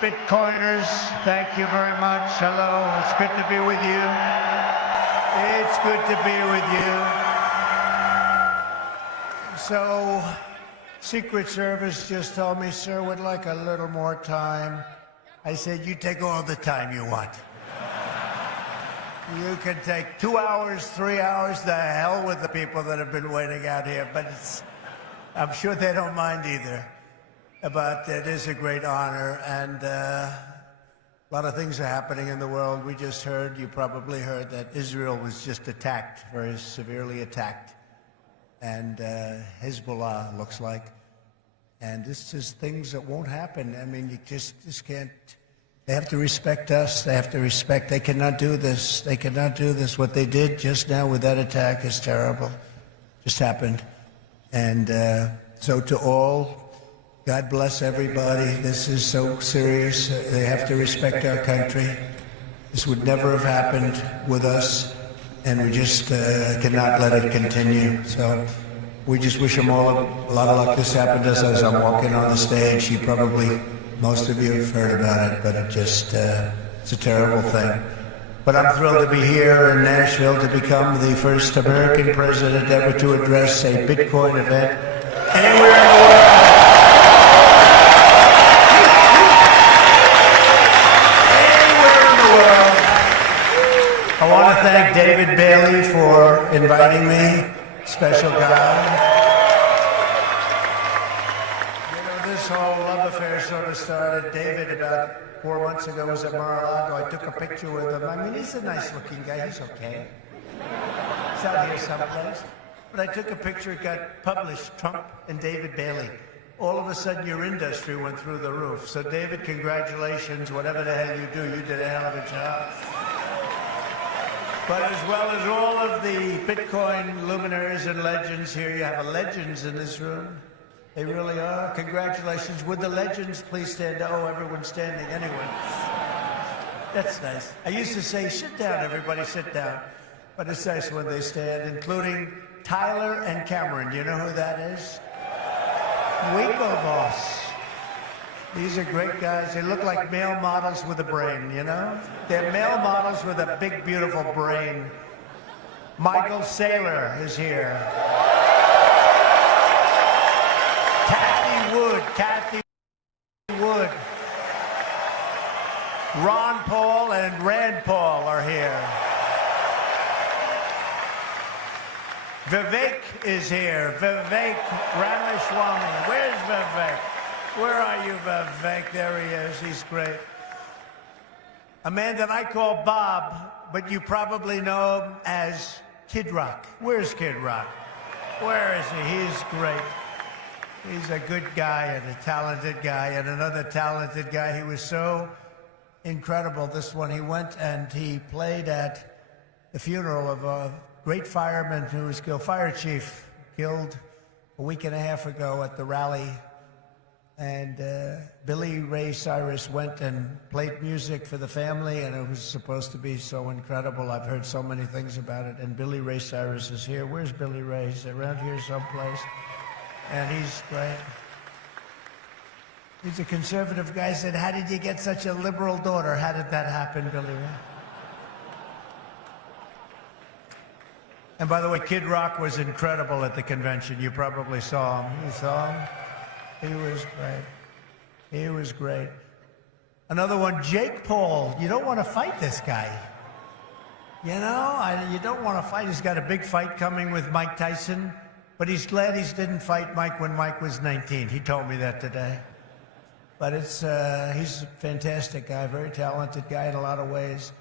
Bitcoiners, thank you very much. Hello, it's good to be with you. It's good to be with you. So, Secret Service just told me, sir, would like a little more time. I said, you take all the time you want. You can take 2 hours, 3 hours, the hell with the people that have been waiting out here, but I'm sure they don't mind either. But it is a great honor, and a lot of things are happening in the world. We just heard, you probably heard, that Israel was just attacked, very severely attacked, and Hezbollah looks like. And this is things that won't happen. I mean, you just can't. They have to respect us. They have to respect. They cannot do this. They cannot do this. What they did just now with that attack is terrible. Just happened. And so to all, God bless everybody. This is so serious. They have to respect our country. This would never have happened with us, and we just cannot let it continue. So we just wish them all a lot of luck. This happened to us as I'm walking on the stage. You probably, most of you have heard about it, but it just, it's a terrible thing. But I'm thrilled to be here in Nashville to become the first American president ever to address a Bitcoin event anywhere in the world. I want to thank David Bailey for inviting me, special guy. You know, this whole love affair sort of started. David, about 4 months ago, was at Mar-a-Lago. I took a picture with him. I mean, he's a nice-looking guy. He's okay. He's out here someplace. But I took a picture. It got published, Trump and David Bailey. All of a sudden, your industry went through the roof. So, David, congratulations. Whatever the hell you do, you did a hell of a job. But as well as all of the Bitcoin luminaries and legends here, you have legends in this room. They really are. Congratulations. Would the legends please stand up? Oh, everyone's standing anyway. That's nice. I used to say, sit down, everybody, sit down. But it's nice when they stand, including Tyler and Cameron. You know who that is? Winklevoss. These are great guys. They look like male models with a brain, you know? They're male models with a big, beautiful brain. Michael Saylor is here. Kathy Wood. Ron Paul and Rand Paul are here. Vivek is here. Vivek Ramaswamy. Where's Vivek? Where are you, Vivek? There he is. He's great. A man that I call Bob, but you probably know him as Kid Rock. Where's Kid Rock? Where is he? He's great. He's a good guy and a talented guy and another talented guy. He was so incredible, this one. He went and he played at the funeral of a great fireman who was killed, fire chief, killed a week and a half ago at the rally. And Billy Ray Cyrus went and played music for the family, and it was supposed to be so incredible. I've heard so many things about it. And Billy Ray Cyrus is here. Where's Billy Ray? He's around here someplace. And he's great. He's a conservative guy. Said, how did you get such a liberal daughter? How did that happen, Billy Ray? And by the way, Kid Rock was incredible at the convention. You probably saw him. You saw him? He was great. He was great. Another one, Jake Paul. You don't want to fight this guy. You know, you don't want to fight. He's got a big fight coming with Mike Tyson, but he's glad he didn't fight Mike when Mike was 19. He told me that today. But he's a fantastic guy, very talented guy in a lot of ways.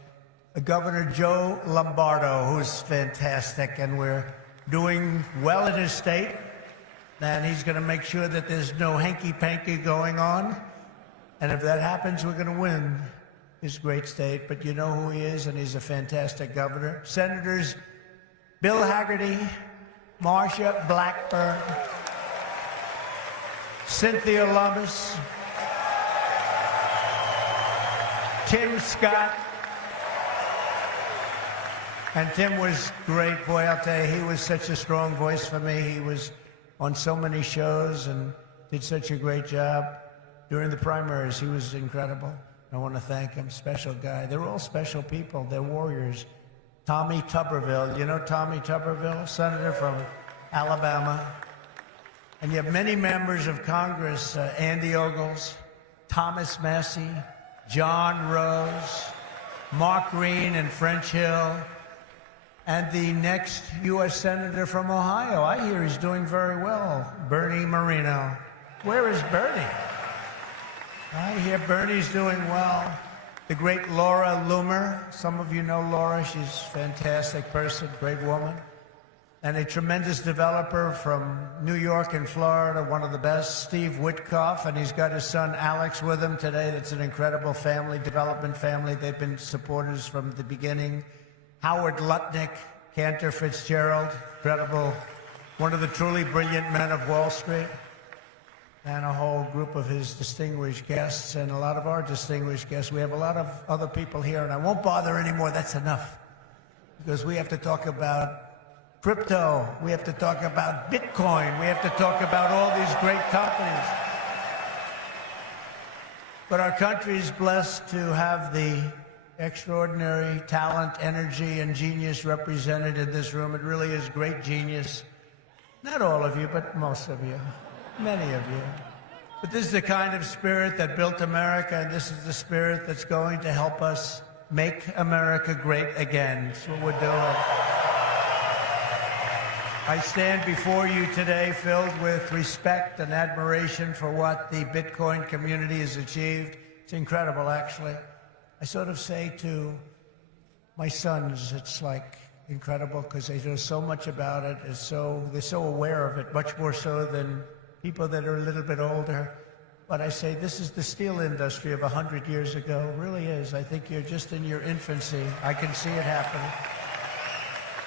Governor Joe Lombardo, who's fantastic, and we're doing well in his state. And he's going to make sure that there's no hanky-panky going on. And if that happens, we're going to win his great state. But you know who he is, and he's a fantastic governor. Senators Bill Hagerty, Marsha Blackburn, Cynthia Lummis, Tim Scott. And Tim was great. Boy, I'll tell you, he was such a strong voice for me. He was on so many shows and did such a great job. during the primaries. He was incredible. I want to thank him. Special guy. They're all special people. They're warriors. Tommy Tuberville. You know Tommy Tuberville, senator from Alabama. And you have many members of Congress, Andy Ogles, Thomas Massey, John Rose, Mark Green and French Hill, and the next U.S. Senator from Ohio. I hear he's doing very well, Bernie Moreno. Where is Bernie? I hear Bernie's doing well. The great Laura Loomer. Some of you know Laura. She's a fantastic person, great woman. And a tremendous developer from New York and Florida, one of the best, Steve Witkoff, and he's got his son Alex with him today. That's an incredible family, development family. They've been supporters from the beginning. Howard Lutnick, Cantor Fitzgerald, incredible, one of the truly brilliant men of Wall Street, and a whole group of his distinguished guests and a lot of our distinguished guests. We have a lot of other people here, and I won't bother anymore. That's enough, because we have to talk about crypto. We have to talk about Bitcoin. We have to talk about all these great companies. But our country is blessed to have the extraordinary talent, energy, and genius represented in this room. It really is great genius. Not all of you, but most of you. Many of you. But this is the kind of spirit that built America, and this is the spirit that's going to help us make America great again. That's what we're doing. I stand before you today filled with respect and admiration for what the Bitcoin community has achieved. It's incredible, actually. I sort of say to my sons, it's like incredible because they know so much about it. They're so aware of it, much more so than people that are a little bit older. But I say this is the steel industry of 100 years ago. It really is. I think you're just in your infancy. I can see it happening.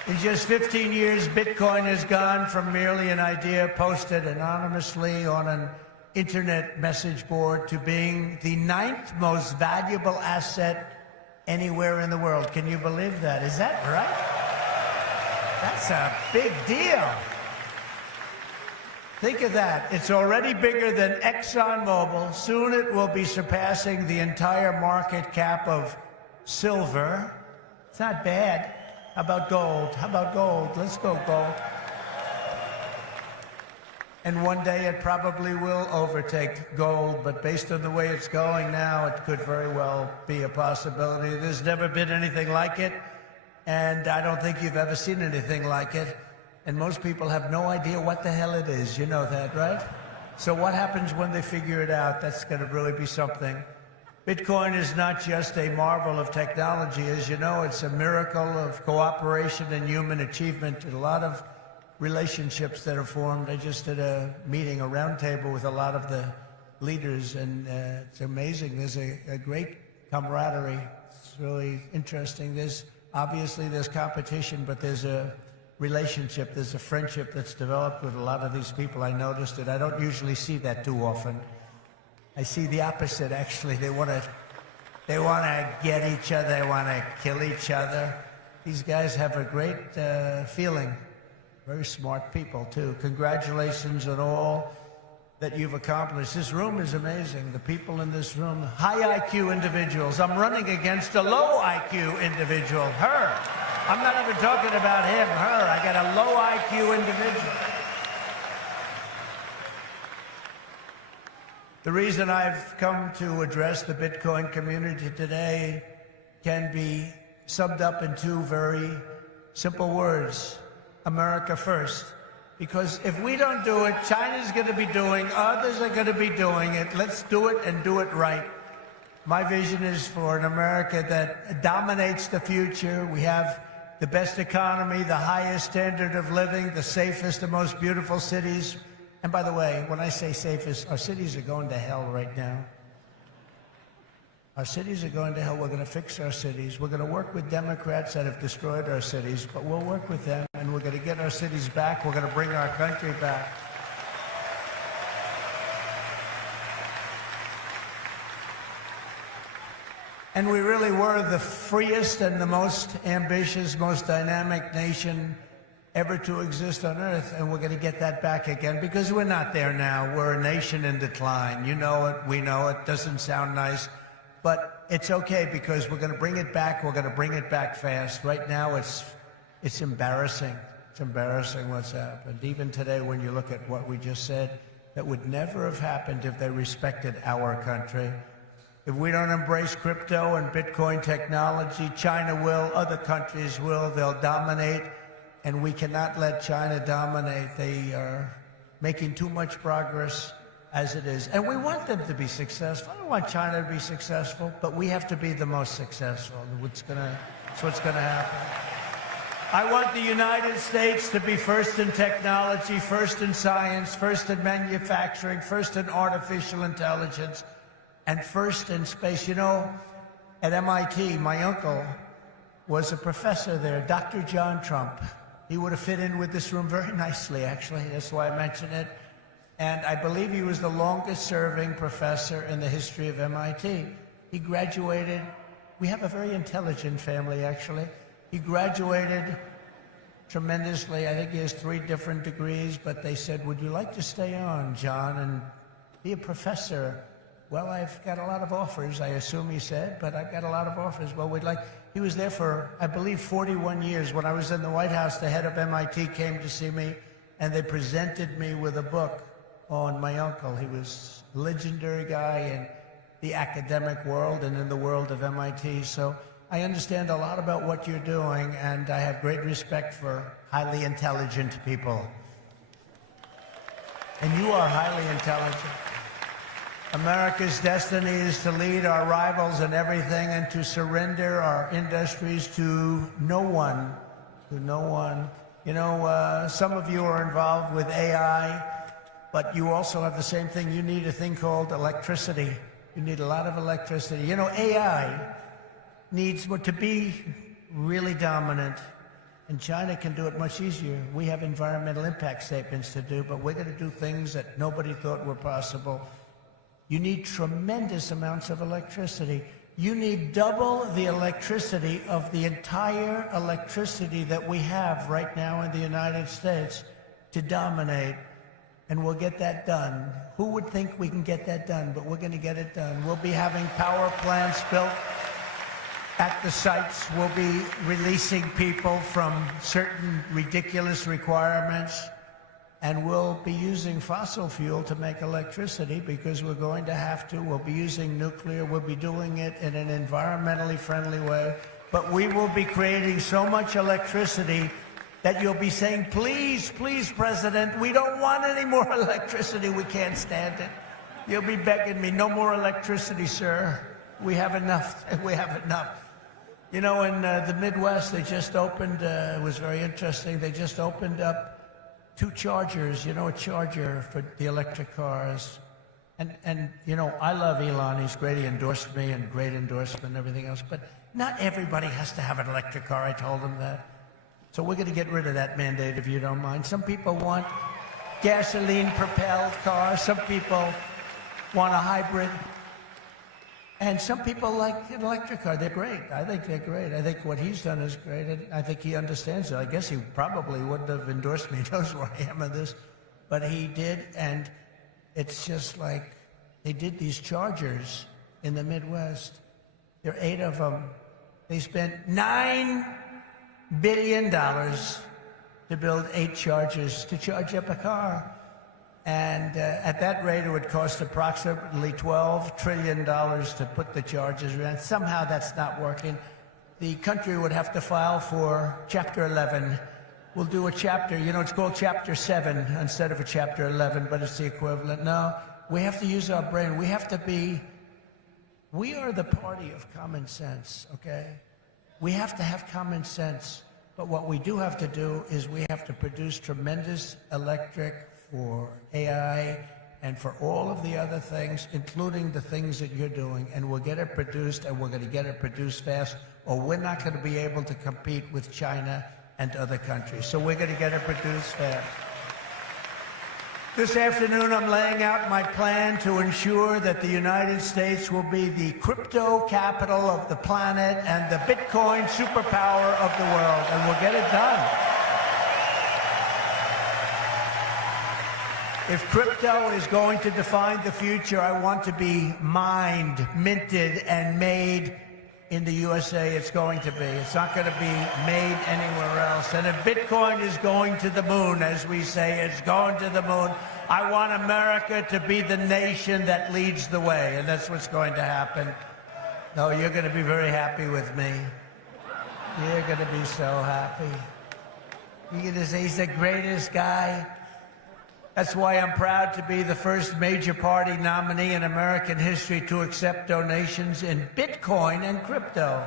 In just 15 years, Bitcoin has gone from merely an idea posted anonymously on an internet message board to being the 9th most valuable asset anywhere in the world. Can you believe that? Is that right? That's a big deal. Think of that. It's already bigger than ExxonMobil. Soon it will be surpassing the entire market cap of silver. It's not bad. How about gold? How about gold? Let's go gold. And one day it probably will overtake gold, but based on the way it's going now, it could very well be a possibility. There's never been anything like it, and I don't think you've ever seen anything like it. And most people have no idea what the hell it is. You know that, right? So what happens when they figure it out? That's going to really be something. Bitcoin is not just a marvel of technology. As you know, it's a miracle of cooperation and human achievement, and a lot of relationships that are formed. I just did a meeting, a roundtable with a lot of the leaders, and it's amazing. There's a great camaraderie. It's really interesting. Obviously there's competition, but there's a relationship, there's a friendship that's developed with a lot of these people. I noticed it. I don't usually see that too often. I see the opposite, actually. They want to get each other. They want to kill each other. These guys have a great feeling. Very smart people, too. Congratulations on all that you've accomplished. This room is amazing. The people in this room, high IQ individuals. I'm running against a low IQ individual, her. I'm not even talking about him, her. I got a low IQ individual. The reason I've come to address the Bitcoin community today can be summed up in two very simple words: America first. Because if we don't do it, China's going to be doing, others are going to be doing it. Let's do it and do it right. My vision is for an America that dominates the future. We have the best economy, the highest standard of living, the safest and most beautiful cities. And by the way, when I say safest, our cities are going to hell right now. Our cities are going to hell. We're going to fix our cities. We're going to work with Democrats that have destroyed our cities, but we'll work with them, and we're going to get our cities back. We're going to bring our country back. And we really were the freest and the most ambitious, most dynamic nation ever to exist on Earth, and we're going to get that back again, because we're not there now. We're a nation in decline. You know it, we know it, doesn't sound nice, but it's okay, because we're going to bring it back. We're going to bring it back fast. Right now, it's embarrassing. It's embarrassing what's happened. Even today, when you look at what we just said, that would never have happened if they respected our country. If we don't embrace crypto and Bitcoin technology, China will, other countries will, they'll dominate, and we cannot let China dominate. They are making too much progress as it is. And we want them to be successful. I don't want China to be successful, but we have to be the most successful. That's what's gonna happen. I want the United States to be first in technology, first in science, first in manufacturing, first in artificial intelligence, and first in space. You know, at MIT, my uncle was a professor there, Dr. John Trump. He would have fit in with this room very nicely, actually. That's why I mention it. And I believe he was the longest-serving professor in the history of MIT. He graduated. We have a very intelligent family, actually. He graduated tremendously. I think he has 3 different degrees, but they said, would you like to stay on, John, and be a professor? Well, I've got a lot of offers, I assume he said, but I've got a lot of offers. Well, he was there for, I believe, 41 years. When I was in the White House, the head of MIT came to see me, and they presented me with a book on my uncle. He was a legendary guy in the academic world and in the world of MIT. So I understand a lot about what you're doing, and I have great respect for highly intelligent people. And you are highly intelligent. America's destiny is to lead our rivals in everything and to surrender our industries to no one. To no one. You know, some of you are involved with AI, but you also have the same thing. You need a thing called electricity. You need a lot of electricity. You know, AI needs to be really dominant, and China can do it much easier. We have environmental impact statements to do, but we're going to do things that nobody thought were possible. You need tremendous amounts of electricity. You need double the electricity of the entire electricity that we have right now in the United States to dominate, and we'll get that done. Who would think we can get that done? But we're going to get it done. We'll be having power plants built at the sites. We'll be releasing people from certain ridiculous requirements, and we'll be using fossil fuel to make electricity because we're going to have to. We'll be using nuclear. We'll be doing it in an environmentally friendly way. But we will be creating so much electricity that you'll be saying, please, please, President, we don't want any more electricity. We can't stand it. You'll be begging me, no more electricity, sir. We have enough. We have enough. You know, in the Midwest, they just opened, it was very interesting, they just opened up 2 chargers, you know, a charger for the electric cars. And you know, I love Elon. He's great. He endorsed me, and great endorsement and everything else. But not everybody has to have an electric car. I told him that. So we're going to get rid of that mandate, if you don't mind. Some people want gasoline-propelled cars. Some people want a hybrid. And some people like an electric car. They're great. I think they're great. I think what he's done is great. I think he understands it. I guess he probably wouldn't have endorsed me. He knows where I am in this. But he did, and it's just like they did these chargers in the Midwest. There are 8 of them. They spent $9 billion to build 8 chargers to charge up a car. And at that rate, it would cost approximately $12 trillion to put the charges in. Somehow that's not working. The country would have to file for Chapter 11. We'll do a chapter, you know, it's called Chapter 7 instead of a Chapter 11, but it's the equivalent. No, we have to use our brain. We have to be, we are the party of common sense, okay? We have to have common sense. But what we do have to do is we have to produce tremendous electric for AI and for all of the other things, including the things that you're doing. And we'll get it produced, and we're going to get it produced fast, or we're not going to be able to compete with China and other countries. So we're going to get it produced fast. This afternoon, I'm laying out my plan to ensure that the United States will be the crypto capital of the planet and the Bitcoin superpower of the world, and we'll get it done. If crypto is going to define the future, I want to be mined, minted, and made in the USA. It's going to be. It's not going to be made anywhere else. And if Bitcoin is going to the moon, as we say, it's going to the moon, I want America to be the nation that leads the way. And that's what's going to happen. No, you're going to be very happy with me. You're going to be so happy. You're going to say he's the greatest guy. That's why I'm proud to be the first major party nominee in American history to accept donations in Bitcoin and crypto.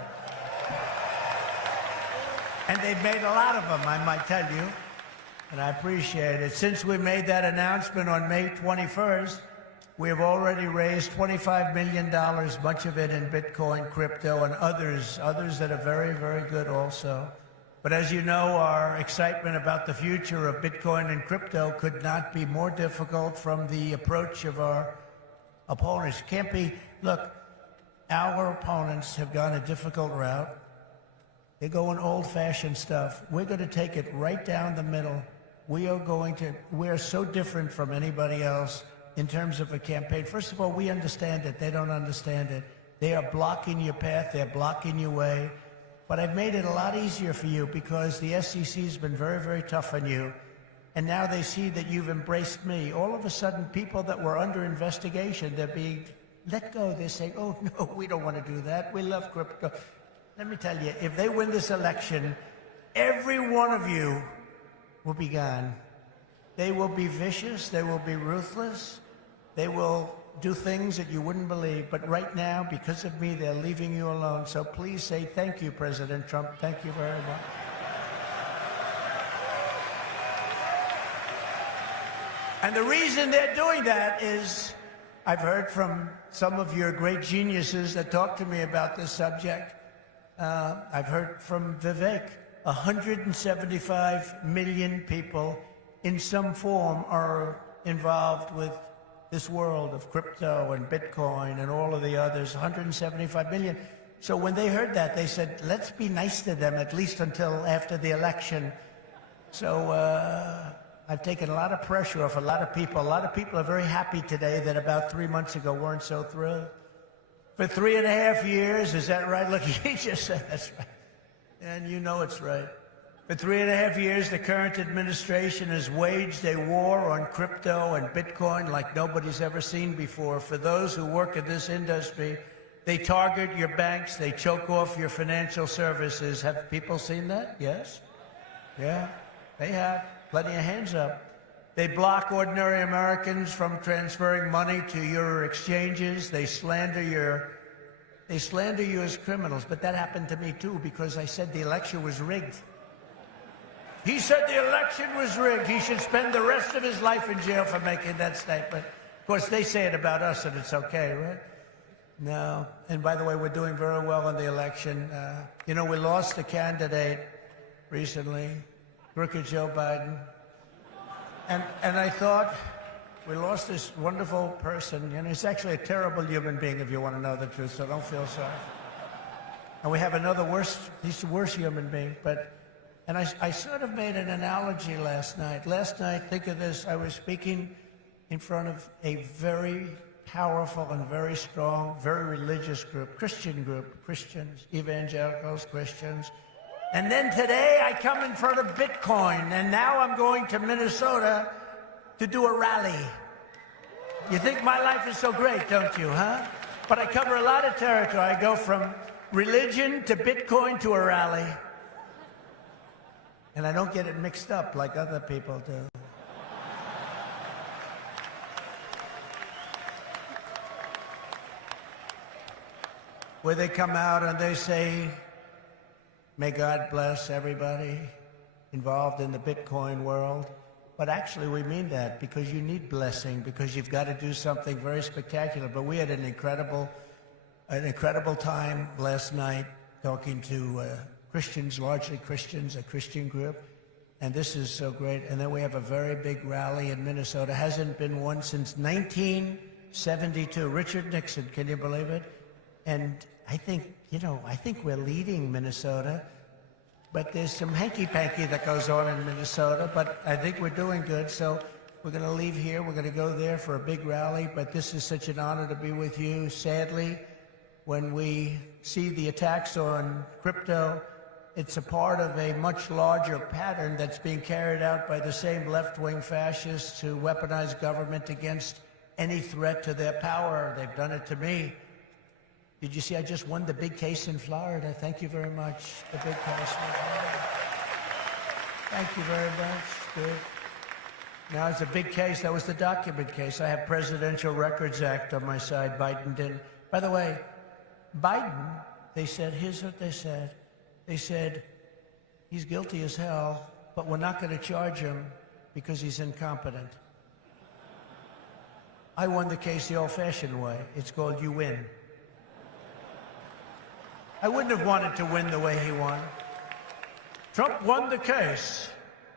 And they've made a lot of them, I might tell you, and I appreciate it. Since we made that announcement on May 21st, we have already raised $25 million, much of it in Bitcoin, crypto, and others that are very, very good also. But as you know, our excitement about the future of Bitcoin and crypto could not be more difficult from the approach of our opponents. Can't be, look, our opponents have gone a difficult route. They're going old-fashioned stuff. We're going to take it right down the middle. We are so different from anybody else in terms of a campaign. First of all, we understand it. They don't understand it. They are blocking your path. They're blocking your way. But I've made it a lot easier for you because the SEC has been very, very tough on you. And now they see that you've embraced me. All of a sudden, people that were under investigation, they're being let go. They say, oh, no, we don't want to do that. We love crypto. Let me tell you, if they win this election, every one of you will be gone. They will be vicious. They will be ruthless. They will do things that you wouldn't believe. But right now, because of me, they're leaving you alone. So please say thank you, President Trump. Thank you very much. And the reason they're doing that is I've heard from some of your great geniuses that talk to me about this subject. I've heard from Vivek. 175 million people in some form are involved with this world of crypto and Bitcoin and all of the others, 175 million. So when they heard that, they said, let's be nice to them, at least until after the election. So I've taken a lot of pressure off a lot of people. A lot of people are very happy today that about 3 months ago weren't so thrilled. For 3.5 years, is that right? Look, he just said that's right. And you know it's right. For 3.5 years, the current administration has waged a war on crypto and Bitcoin like nobody's ever seen before. For those who work in this industry, they target your banks, they choke off your financial services. Have people seen that? Yes? Yeah, they have. Plenty of hands up. They block ordinary Americans from transferring money to your exchanges. They slander you as criminals. But that happened to me, too, because I said the election was rigged. He said the election was rigged. He should spend the rest of his life in jail for making that statement. Of course, they say it about us, and it's okay, right? No. And by the way, we're doing very well in the election. You know, we lost a candidate recently, Crooked Joe Biden. And I thought, we lost this wonderful person. And he's actually a terrible human being, if you want to know the truth, so don't feel sorry. And we have another he's a worse human being, and I sort of made an analogy last night. Last night, think of this, I was speaking in front of a very powerful and very strong, very religious group, Christians, evangelicals, Christians. And then today I come in front of Bitcoin, and now I'm going to Minnesota to do a rally. You think my life is so great, don't you, huh? But I cover a lot of territory. I go from religion to Bitcoin to a rally. And I don't get it mixed up like other people do. Where they come out and they say, may God bless everybody involved in the Bitcoin world. But actually, we mean that because you need blessing, because you've got to do something very spectacular. But we had an incredible time last night talking to Christians, largely Christians, a Christian group. And this is so great. And then we have a very big rally in Minnesota. Hasn't been one since 1972. Richard Nixon, can you believe it? And I think we're leading Minnesota. But there's some hanky-panky that goes on in Minnesota. But I think we're doing good. So We're going to leave here. We're going to go there for a big rally, but this is such an honor to be with you. Sadly, when we see the attacks on crypto, it's a part of a much larger pattern that's being carried out by the same left-wing fascists who weaponize government against any threat to their power. They've done it to me. Did you see I just won the big case in Florida? Thank you very much. The big case. Thank you very much. Good. Now, it's a big case. That was the document case. I have Presidential Records Act on my side. Biden didn't. By the way, Biden, they said, here's what they said. They said, he's guilty as hell, but we're not going to charge him because he's incompetent. I won the case the old-fashioned way. It's called you win. I wouldn't have wanted to win the way he won. Trump won the case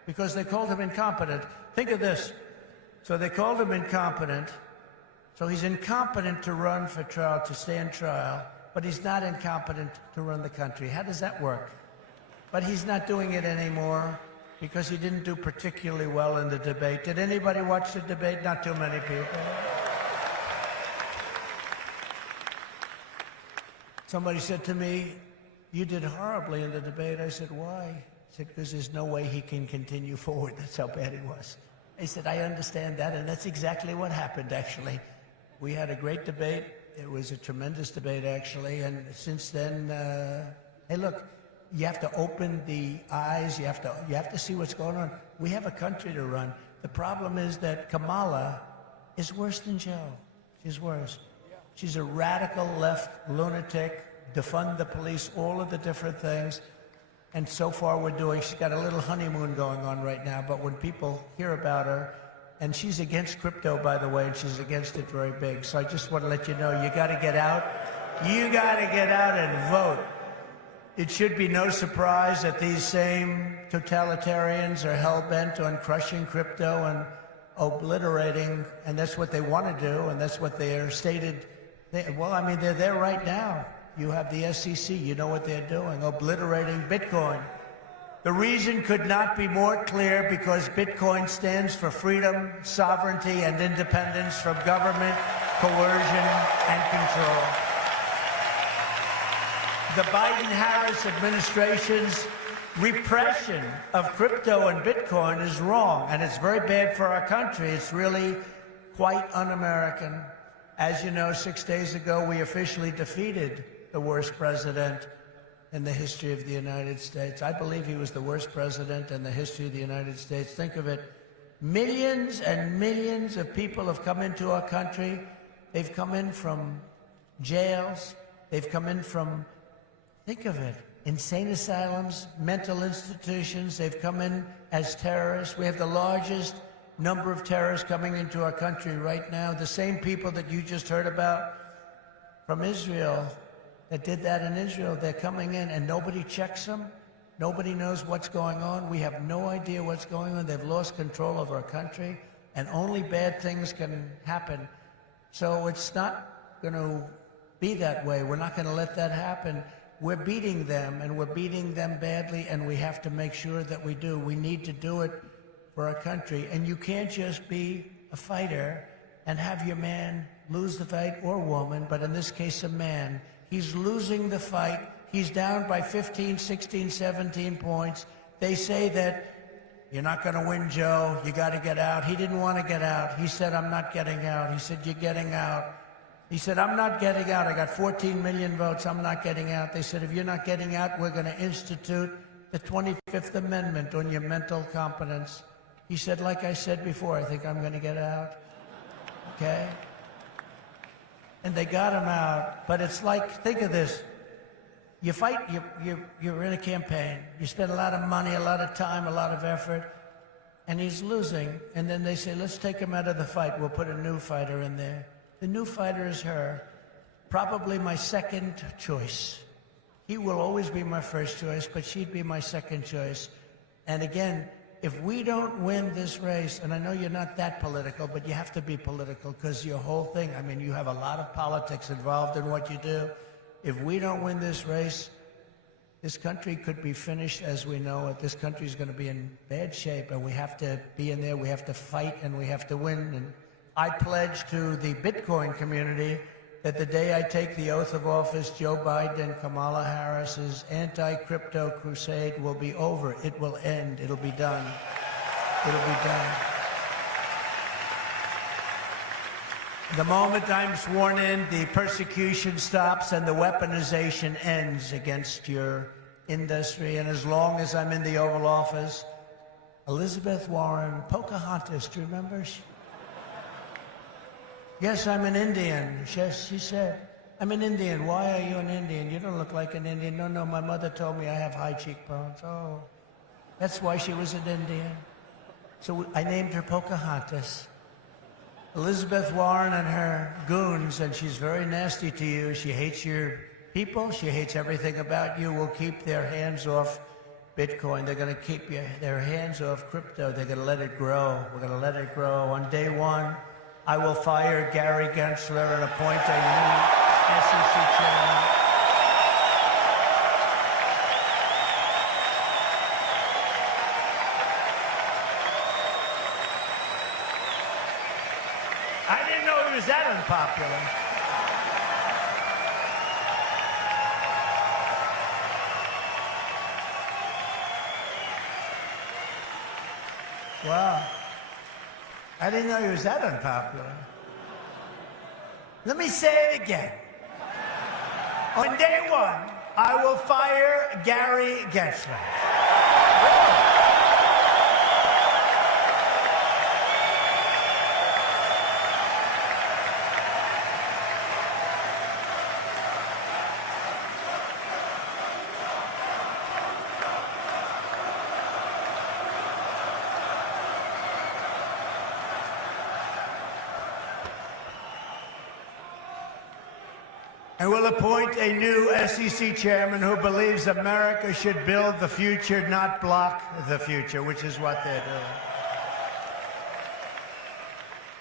because they called him incompetent. Think of this. So they called him incompetent. So he's incompetent to run for trial, to stand trial, but he's not incompetent to run the country. How does that work? But he's not doing it anymore because he didn't do particularly well in the debate. Did anybody watch the debate? Not too many people. Somebody said to me, you did horribly in the debate. I said, why? He said, because there's no way he can continue forward. That's how bad he was. I said, I understand that, and that's exactly what happened, actually. We had a great debate. It was a tremendous debate, actually, and since then, hey, look, you have to open the eyes. You have to see what's going on. We have a country to run. The problem is that Kamala is worse than Joe. She's worse. She's a radical left lunatic, defund the police, all of the different things. And so far she's got a little honeymoon going on right now, but when people hear about her, and she's against crypto, by the way, and she's against it very big. So I just want to let you know, you got to get out. You got to get out and vote. It should be no surprise that these same totalitarians are hell-bent on crushing crypto and obliterating, and that's what they want to do, and that's what they are stated. Well, I mean, they're there right now. You have the SEC, you know what they're doing, obliterating Bitcoin. The reason could not be more clear, because Bitcoin stands for freedom, sovereignty, and independence from government, coercion, and control. The Biden-Harris administration's repression of crypto and Bitcoin is wrong, and it's very bad for our country. It's really quite un-American. As you know, 6 days ago, we officially defeated the worst president in the history of the United States. I believe he was the worst president in the history of the United States. Think of it. Millions and millions of people have come into our country. They've come in from jails. They've come in from, think of it, insane asylums, mental institutions. They've come in as terrorists. We have the largest number of terrorists coming into our country right now. The same people that you just heard about from Israel, that did that in Israel, they're coming in and nobody checks them. Nobody knows what's going on. We have no idea what's going on. They've lost control of our country, and only bad things can happen. So it's not going to be that way. We're not going to let that happen. We're beating them, and we're beating them badly, and we have to make sure that we do. We need to do it for our country. And you can't just be a fighter and have your man lose the fight, or woman, but in this case, a man. He's losing the fight. He's down by 15, 16, 17 points. They say that you're not going to win, Joe. You got to get out. He didn't want to get out. He said, I'm not getting out. He said, you're getting out. He said, I'm not getting out. I got 14 million votes. I'm not getting out. They said, if you're not getting out, we're going to institute the 25th Amendment on your mental competence. He said, like I said before, I think I'm going to get out. Okay? And they got him out. But it's like, think of this. You fight, you're in a campaign. You spend a lot of money, a lot of time, a lot of effort, and he's losing. And then they say, let's take him out of the fight. We'll put a new fighter in there. The new fighter is her, probably my second choice. He will always be my first choice, but she'd be my second choice. And again, if we don't win this race, and I know you're not that political, but you have to be political because your whole thing, I mean, you have a lot of politics involved in what you do. If we don't win this race, this country could be finished as we know it. This country is going to be in bad shape, and we have to be in there. We have to fight, and we have to win. And I pledge to the Bitcoin community that the day I take the oath of office, Joe Biden and Kamala Harris's anti-crypto crusade will be over. It will end. It'll be done. It'll be done. The moment I'm sworn in, the persecution stops and the weaponization ends against your industry. And as long as I'm in the Oval Office, Elizabeth Warren, Pocahontas, do you remember? Yes, I'm an Indian. Yes, she said, I'm an Indian. Why are you an Indian? You don't look like an Indian. No, no, my mother told me I have high cheekbones. Oh, that's why she was an Indian. So I named her Pocahontas. Elizabeth Warren and her goons, and she's very nasty to you. She hates your people. She hates everything about you. Will keep their hands off Bitcoin. They're going to keep their hands off crypto. They're going to let it grow. We're going to let it grow. On day one, I will fire Gary Gensler and appoint a new SEC chairman. I didn't know he was that unpopular. Wow. I didn't know he was that unpopular. Let me say it again. On day one, I will fire Gary Gensler. And we'll appoint a new SEC chairman who believes America should build the future, not block the future, which is what they're doing.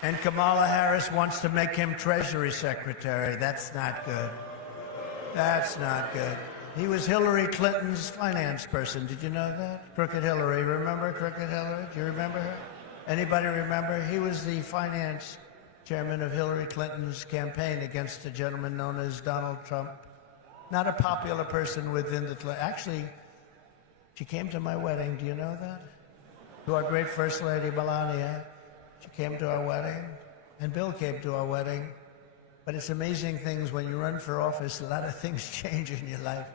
And Kamala Harris wants to make him Treasury Secretary. That's not good. That's not good. He was Hillary Clinton's finance person. Did you know that? Crooked Hillary. Remember Crooked Hillary? Do you remember her? Anybody remember? He was the finance chairman of Hillary Clinton's campaign against a gentleman known as Donald Trump. Not a popular person within the... Actually, she came to my wedding. Do you know that? To our great First Lady, Melania. She came to our wedding, and Bill came to our wedding. But it's amazing things when you run for office, a lot of things change in your life.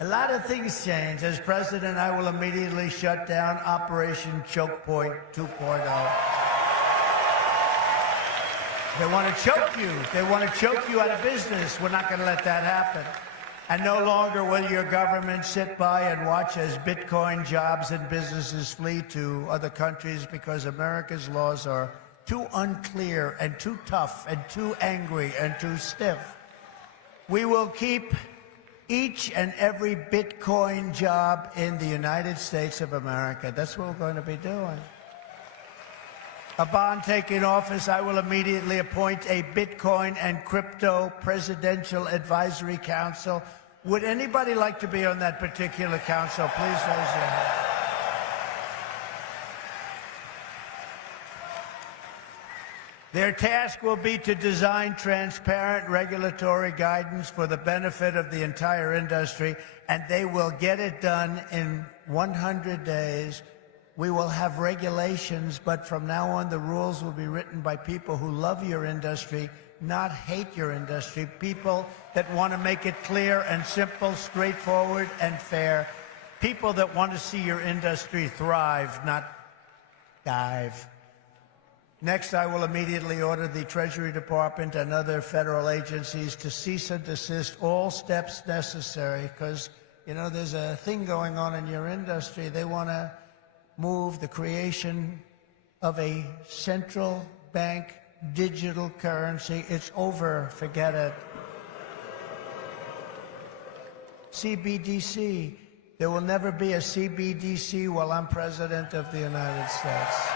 A lot of things change. As president, I will immediately shut down Operation Choke Point 2.0. They want to choke you. They want to choke you out of business. We're not going to let that happen. And no longer will your government sit by and watch as Bitcoin jobs and businesses flee to other countries because America's laws are too unclear and too tough and too angry and too stiff. We will keep each and every Bitcoin job in the United States of America. That's what we're going to be doing. Upon taking office, I will immediately appoint a Bitcoin and Crypto Presidential Advisory Council. Would anybody like to be on that particular council? Please raise your hand. Their task will be to design transparent regulatory guidance for the benefit of the entire industry, and they will get it done in 100 days. We will have regulations, but from now on, the rules will be written by people who love your industry, not hate your industry, people that want to make it clear and simple, straightforward and fair, people that want to see your industry thrive, not dive. Next, I will immediately order the Treasury Department and other federal agencies to cease and desist all steps necessary, because, you know, there's a thing going on in your industry. They want to move the creation of a central bank digital currency. It's over. Forget it. CBDC. There will never be a CBDC while I'm president of the United States.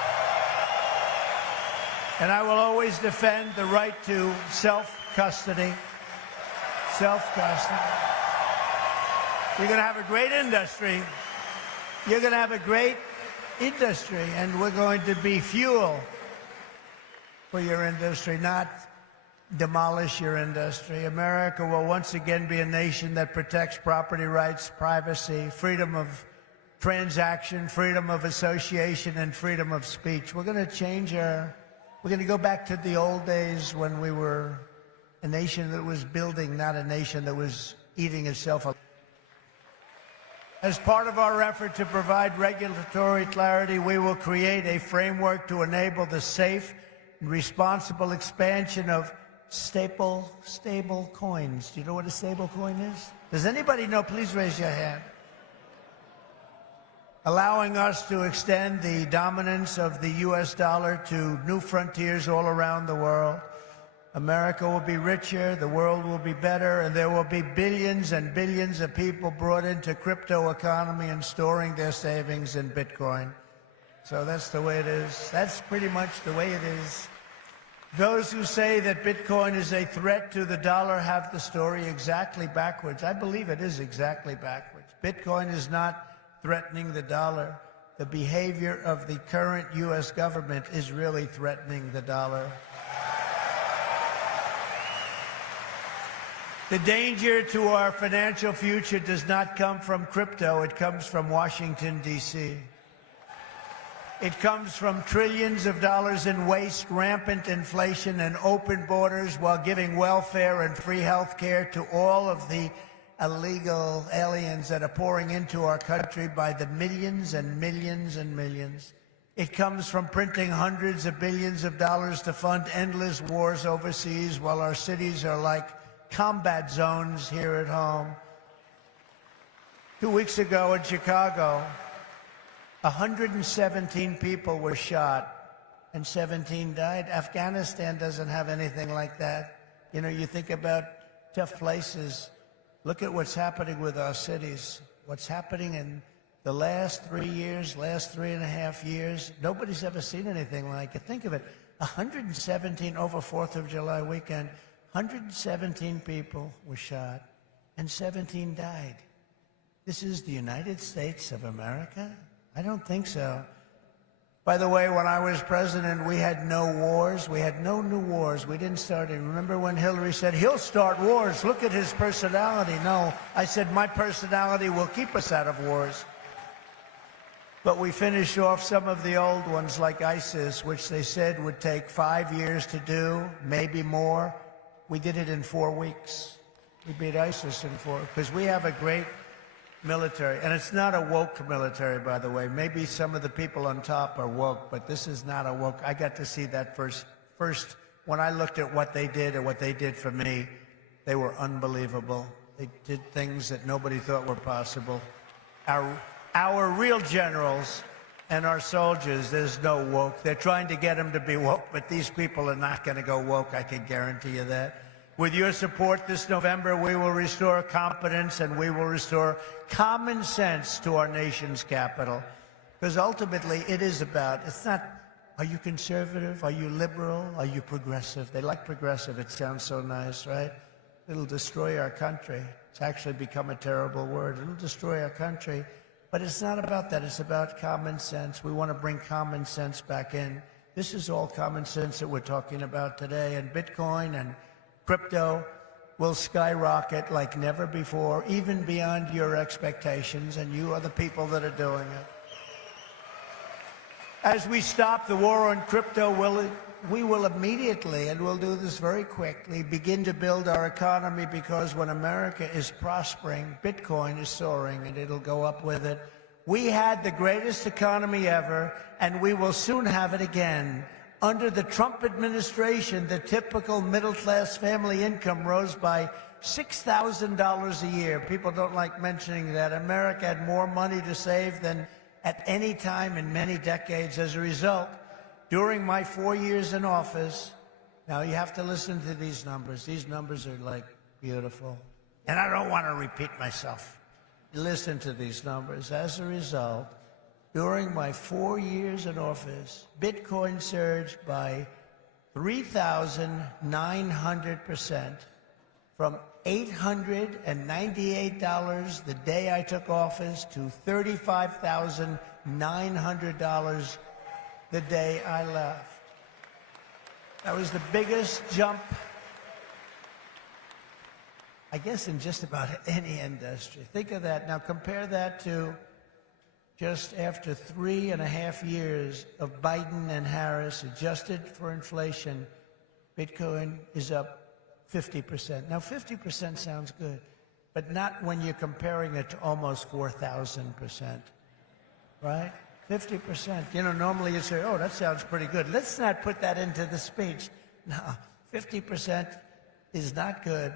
And I will always defend the right to self-custody. Self-custody. You're going to have a great industry. You're going to have a great industry, and we're going to be fuel for your industry, not demolish your industry. America will once again be a nation that protects property rights, privacy, freedom of transaction, freedom of association, and freedom of speech. We're going to go back to the old days when we were a nation that was building, not a nation that was eating itself alive. As part of our effort to provide regulatory clarity, we will create a framework to enable the safe and responsible expansion of stable coins. Do you know what a stable coin is? Does anybody know? Please raise your hand. Allowing us to extend the dominance of the U.S. dollar to new frontiers all around the world. America will be richer, the world will be better, and there will be billions and billions of people brought into crypto economy and storing their savings in Bitcoin. So that's the way it is. That's pretty much the way it is. Those who say that Bitcoin is a threat to the dollar have the story exactly backwards. I believe it is exactly backwards. Bitcoin is not threatening the dollar. The behavior of the current U.S. government is really threatening the dollar. The danger to our financial future does not come from crypto. It comes from Washington, D.C. It comes from trillions of dollars in waste, rampant inflation, and open borders while giving welfare and free health care to all of the illegal aliens that are pouring into our country by the millions and millions and millions. It comes from printing hundreds of billions of dollars to fund endless wars overseas while our cities are like combat zones here at home. 2 weeks ago in Chicago, 117 people were shot and 17 died. Afghanistan doesn't have anything like that. You know, you think about tough places. Look at what's happening with our cities. What's happening in the last 3 years, last 3.5 years. Nobody's ever seen anything like it. Think of it. 117 over 4th of July weekend. 117 people were shot and 17 died. This is the United States of America? I don't think so. By the way, when I was president, we had no wars. We had no new wars. We didn't start it. Remember when Hillary said, he'll start wars. Look at his personality. No, I said, my personality will keep us out of wars. But we finished off some of the old ones like ISIS, which they said would take 5 years to do, maybe more. We did it in 4 weeks. We beat ISIS in 4, because we have a great military. And it's not a woke military, by the way. Maybe some of the people on top are woke, but this is not a woke. I got to see that first when I looked at what they did and what they did for me, they were unbelievable. They did things that nobody thought were possible. Our real generals and our soldiers, there's no woke. They're trying to get them to be woke, but these people are not going to go woke, I can guarantee you that. With your support this November, we will restore confidence and we will restore common sense to our nation's capital. Because ultimately, it is about, it's not, are you conservative? Are you liberal? Are you progressive? They like progressive. It sounds so nice, right? It'll destroy our country. It's actually become a terrible word. It'll destroy our country. But it's not about that. It's about common sense. We want to bring common sense back in. This is all common sense that we're talking about today. And Bitcoin and crypto will skyrocket like never before, even beyond your expectations, and you are the people that are doing it. As we stop the war on crypto, we will immediately, and we'll do this very quickly, begin to build our economy, because when America is prospering, Bitcoin is soaring, and it'll go up with it. We had the greatest economy ever, and we will soon have it again. Under the Trump administration, the typical middle-class family income rose by $6,000 a year. People don't like mentioning that. America had more money to save than at any time in many decades. As a result, during my 4 years in office, now you have to listen to these numbers. These numbers are like beautiful. And I don't want to repeat myself. Listen to these numbers. As a result, during my 4 years in office, Bitcoin surged by 3,900% from $898 the day I took office to $35,900 the day I left. That was the biggest jump, I guess, in just about any industry. Think of that. Now compare that to just after 3.5 years of Biden and Harris, adjusted for inflation, Bitcoin is up 50%. Now 50% sounds good, but not when you're comparing it to almost 4,000%, right? 50%. You know, normally you say, oh, that sounds pretty good. Let's not put that into the speech. No, 50% is not good.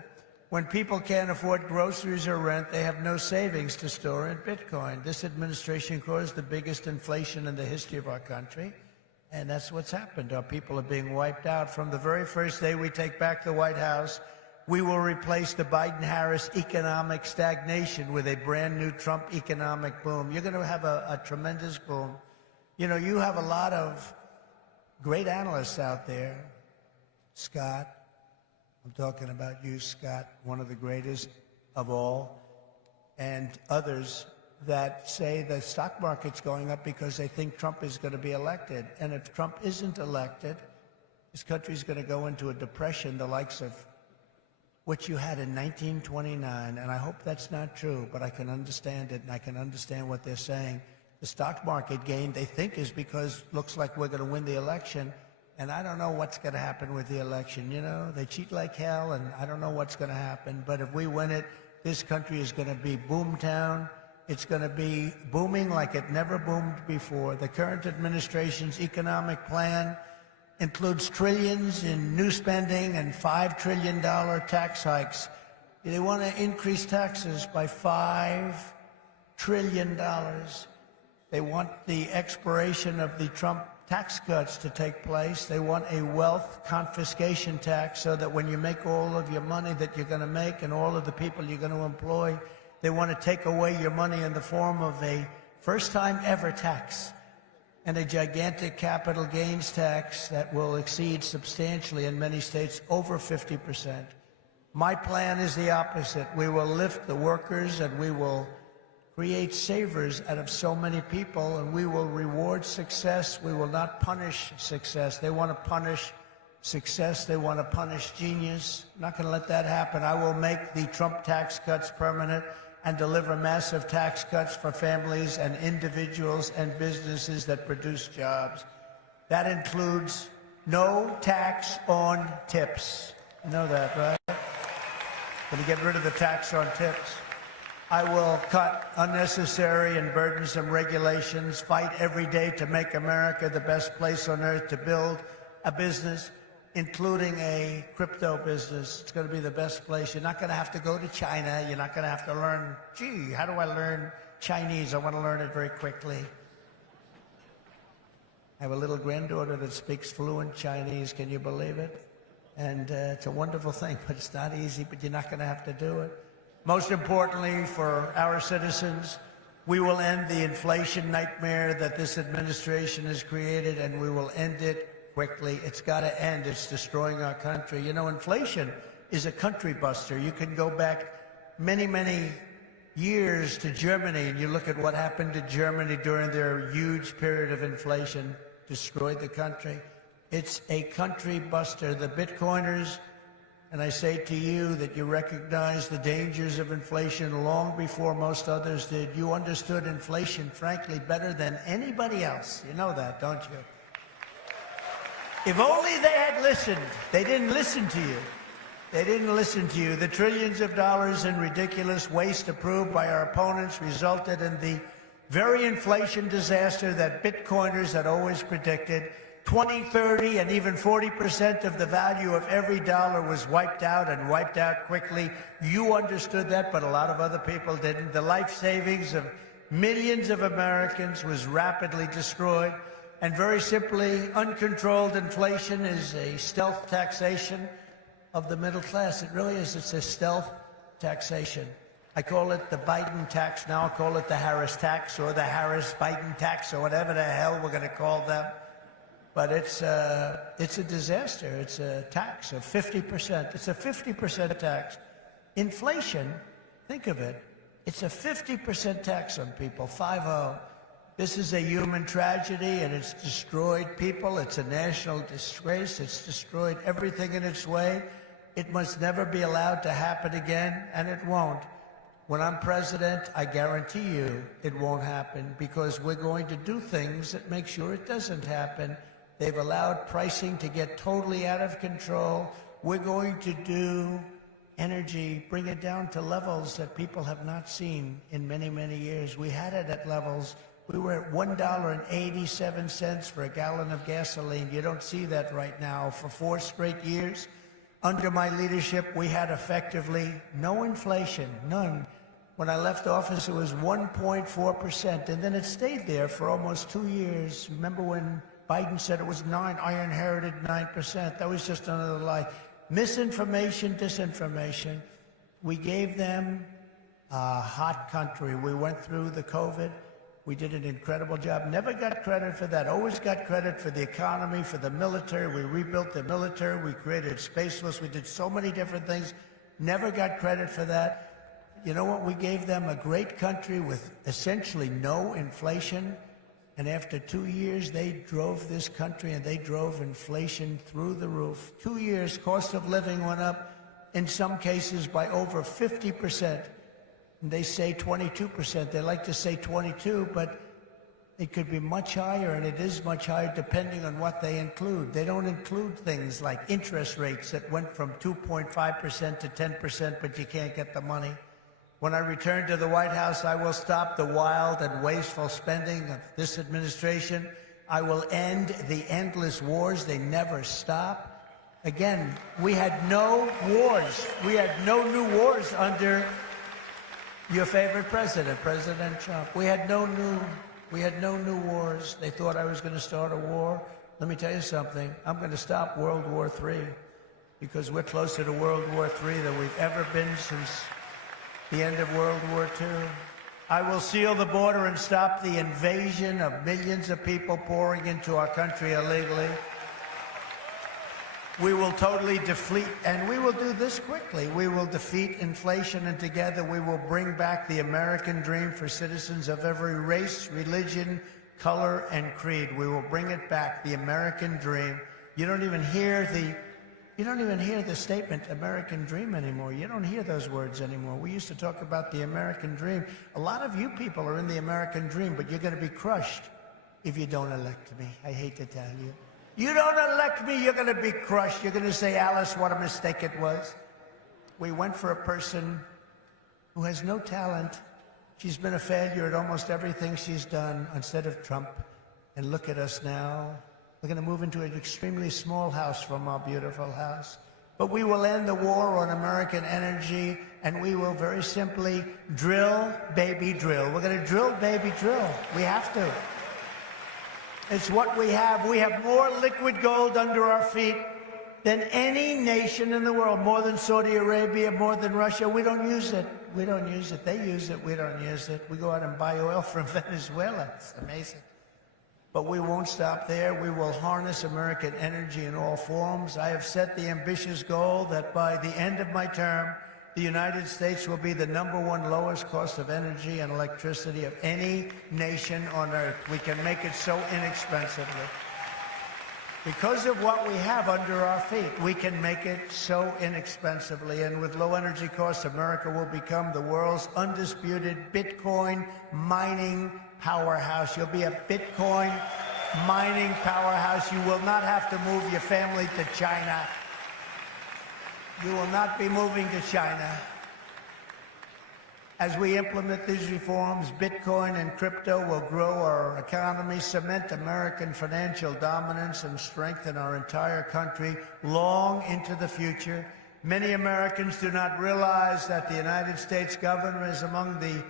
When people can't afford groceries or rent, they have no savings to store in Bitcoin. This administration caused the biggest inflation in the history of our country, and that's what's happened. Our people are being wiped out. From the very first day we take back the White House, we will replace the Biden-Harris economic stagnation with a brand new Trump economic boom. You're going to have a tremendous boom. You know, you have a lot of great analysts out there. Scott, I'm talking about you, Scott, one of the greatest of all, and others that say the stock market's going up because they think Trump is going to be elected. And if Trump isn't elected, this country's going to go into a depression the likes of what you had in 1929. And I hope that's not true, but I can understand it, and I can understand what they're saying. The stock market gain, they think, is because looks like we're going to win the election. And I don't know what's going to happen with the election. You know, they cheat like hell, and I don't know what's going to happen. But if we win it, this country is going to be boomtown. It's going to be booming like it never boomed before. The current administration's economic plan includes trillions in new spending and $5 trillion tax hikes. They want to increase taxes by $5 trillion. They want the expiration of the Trump tax cuts to take place. They want a wealth confiscation tax so that when you make all of your money that you're going to make and all of the people you're going to employ, they want to take away your money in the form of a first-time ever tax and a gigantic capital gains tax that will exceed substantially in many states over 50%. My plan is the opposite. We will lift the workers, and we will create savers out of so many people, and we will reward success. We will not punish success. They want to punish success. They want to punish genius. I'm not going to let that happen. I will make the Trump tax cuts permanent and deliver massive tax cuts for families and individuals and businesses that produce jobs. That includes no tax on tips. You know that, right? Going to get rid of the tax on tips. I will cut unnecessary and burdensome regulations, fight every day to make America the best place on earth to build a business, including a crypto business. It's going to be the best place. You're not going to have to go to China. You're not going to have to learn, gee, how do I learn Chinese? I want to learn it very quickly. I have a little granddaughter that speaks fluent Chinese. Can you believe it? And it's a wonderful thing, but it's not easy, but you're not going to have to do it. Most importantly, for our citizens, we will end the inflation nightmare that this administration has created, and we will end it quickly. It's got to end. It's destroying our country. You know, inflation is a country buster. You can go back many, many years to Germany, and you look at what happened to Germany during their huge period of inflation, destroyed the country. It's a country buster. The Bitcoiners, and I say to you that you recognize the dangers of inflation long before most others did. You understood inflation, frankly, better than anybody else. You know that, don't you? If only they had listened. They didn't listen to you. They didn't listen to you. The trillions of dollars in ridiculous waste approved by our opponents resulted in the very inflation disaster that Bitcoiners had always predicted. 20, 30, and even 40% of the value of every dollar was wiped out, and wiped out quickly. You understood that, but a lot of other people didn't. The life savings of millions of Americans was rapidly destroyed. And very simply, uncontrolled inflation is a stealth taxation of the middle class. It really is. It's a stealth taxation. I call it the Biden tax. Now I'll call it the Harris tax, or the Harris-Biden tax, or whatever the hell we're going to call them. But it's a disaster. It's a tax of 50%. It's a 50% tax. Inflation, think of it, it's a 50% tax on people, 5-0. This is a human tragedy, and it's destroyed people. It's a national disgrace. It's destroyed everything in its way. It must never be allowed to happen again, and it won't. When I'm president, I guarantee you it won't happen, because we're going to do things that make sure it doesn't happen. They've allowed pricing to get totally out of control. We're going to do energy, bring it down to levels that people have not seen in many, many years. We had it at levels. We were at $1.87 for a gallon of gasoline. You don't see that right now. For 4 straight years, under my leadership, we had effectively no inflation, none. When I left office, it was 1.4%, and then it stayed there for almost 2 years. Remember when Biden said it was 9? I inherited 9%. That was just another lie. Misinformation, disinformation. We gave them a hot country. We went through the COVID. We did an incredible job. Never got credit for that. Always got credit for the economy, for the military. We rebuilt the military. We created Space Force. We did so many different things. Never got credit for that. You know what? We gave them a great country with essentially no inflation. And after 2 years, they drove this country, and they drove inflation through the roof. 2 years, cost of living went up, in some cases, by over 50%. And they say 22%. They like to say 22, but it could be much higher, and it is much higher depending on what they include. They don't include things like interest rates that went from 2.5% to 10%, but you can't get the money. When I return to the White House, I will stop the wild and wasteful spending of this administration. I will end the endless wars. They never stop. Again, we had no wars. We had no new wars under your favorite president, President Trump. We had no new wars. They thought I was going to start a war. Let me tell you something. I'm going to stop World War III, because we're closer to World War III than we've ever been since the end of World War II. I will seal the border and stop the invasion of millions of people pouring into our country illegally. We will totally defeat, and we will do this quickly. We will defeat inflation, and together we will bring back the American dream for citizens of every race, religion, color, and creed. We will bring it back, the American dream. You don't even hear the statement American dream anymore. You don't hear those words anymore. We used to talk about the American dream. A lot of you people are in the American dream, but you're going to be crushed if you don't elect me. I hate to tell you. You don't elect me, you're going to be crushed. You're going to say, Alice, what a mistake it was. We went for a person who has no talent. She's been a failure at almost everything she's done, instead of Trump. And look at us now. We're going to move into an extremely small house from our beautiful house. But we will end the war on American energy, and we will very simply drill, baby, drill. We're going to drill, baby, drill. We have to. It's what we have. We have more liquid gold under our feet than any nation in the world, more than Saudi Arabia, more than Russia. We don't use it. We don't use it. They use it. We don't use it. We go out and buy oil from Venezuela. It's amazing. But we won't stop there. We will harness American energy in all forms. I have set the ambitious goal that by the end of my term, the United States will be the #1 lowest cost of energy and electricity of any nation on earth. We can make it so inexpensively. Because of what we have under our feet, we can make it so inexpensively. And with low energy costs, America will become the world's undisputed Bitcoin mining powerhouse. You'll be a Bitcoin mining powerhouse. You will not have to move your family to China. You will not be moving to China. As we implement these reforms, Bitcoin and crypto will grow our economy, cement American financial dominance, and strengthen our entire country long into the future. Many Americans do not realize that the United States government is among the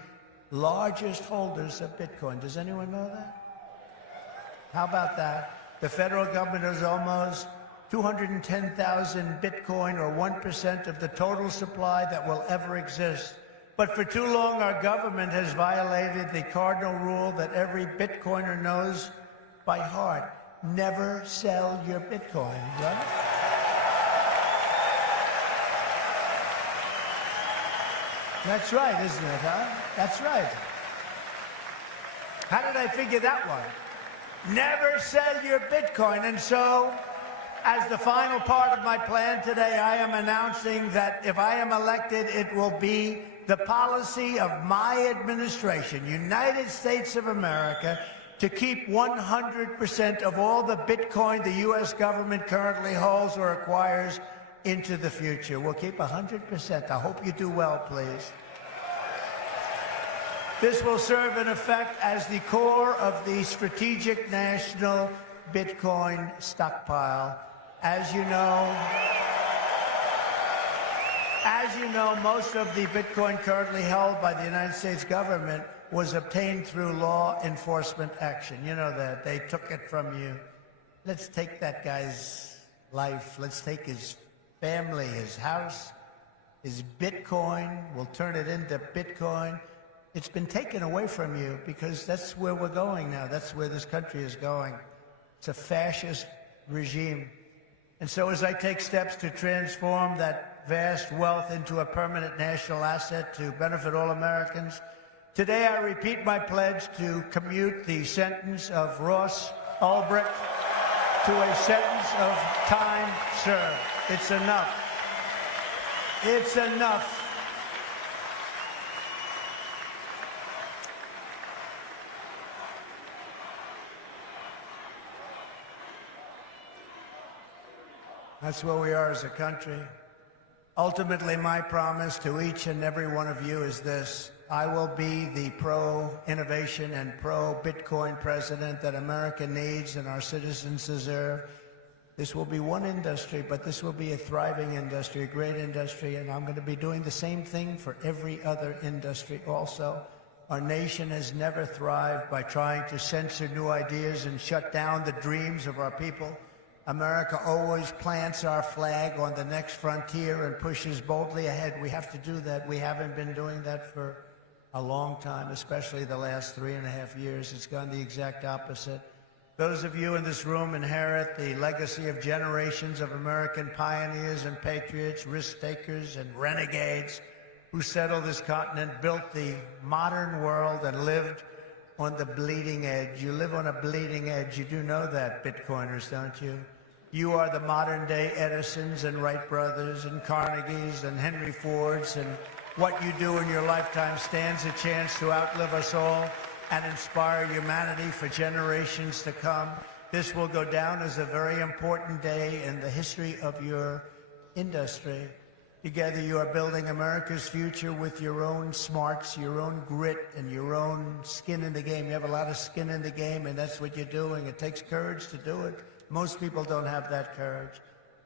largest holders of Bitcoin. Does anyone know that? How about that? The federal government is almost 210,000 Bitcoin, or 1% of the total supply that will ever exist. But for too long, our government has violated the cardinal rule that every Bitcoiner knows by heart: never sell your Bitcoin, right? That's right, isn't it, huh? That's right. How did I figure that one? Never sell your Bitcoin. And so, as the final part of my plan today, I am announcing that if I am elected, it will be the policy of my administration, United States of America, to keep 100% of all the Bitcoin the U.S. government currently holds or acquires into the future. We'll keep 100%. I hope you do well, please. This will serve in effect as the core of the strategic national Bitcoin stockpile. As you know, most of the Bitcoin currently held by the United States government was obtained through law enforcement action. You know that. They took it from you. Let's take that guy's life. Let's take his family, his house, his Bitcoin. We'll turn it into Bitcoin. It's been taken away from you because that's where we're going now. That's where this country is going. It's a fascist regime. And so as I take steps to transform that vast wealth into a permanent national asset to benefit all Americans, today I repeat my pledge to commute the sentence of Ross Ulbricht to a sentence of time served. It's enough. It's enough. That's where we are as a country. Ultimately, my promise to each and every one of you is this: I will be the pro-innovation and pro-Bitcoin president that America needs and our citizens deserve. This will be one industry, but this will be a thriving industry, a great industry, and I'm going to be doing the same thing for every other industry also. Our nation has never thrived by trying to censor new ideas and shut down the dreams of our people. America always plants our flag on the next frontier and pushes boldly ahead. We have to do that. We haven't been doing that for a long time, especially the last 3.5 years. It's gone the exact opposite. Those of you in this room inherit the legacy of generations of American pioneers and patriots, risk-takers and renegades who settled this continent, built the modern world, and lived on the bleeding edge. You live on a bleeding edge. You do know that, Bitcoiners, don't you? You are the modern-day Edisons and Wright brothers and Carnegies and Henry Fords, and what you do in your lifetime stands a chance to outlive us all and inspire humanity for generations to come. This will go down as a very important day in the history of your industry. Together, you are building America's future with your own smarts, your own grit, and your own skin in the game. You have a lot of skin in the game, and that's what you're doing. It takes courage to do it. Most people don't have that courage.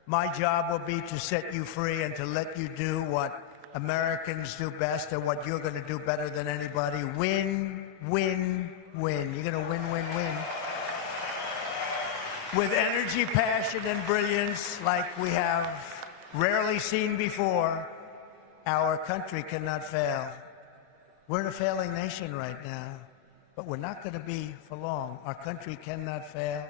My job will be to set you free and to let you do what Americans do best and what you're going to do better than anybody. Win, win, win. You're going to win, win, win. With energy, passion, and brilliance like we have rarely seen before, our country cannot fail. We're in a failing nation right now, but we're not going to be for long. Our country cannot fail.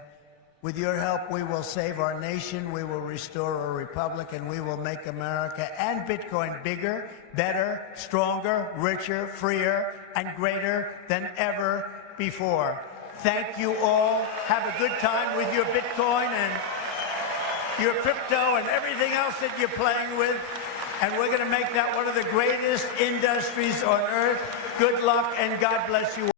With your help, we will save our nation, we will restore our republic, and we will make America and Bitcoin bigger, better, stronger, richer, freer, and greater than ever before. Thank you all. Have a good time with your Bitcoin and your crypto and everything else that you're playing with. And we're going to make that one of the greatest industries on earth. Good luck, and God bless you all.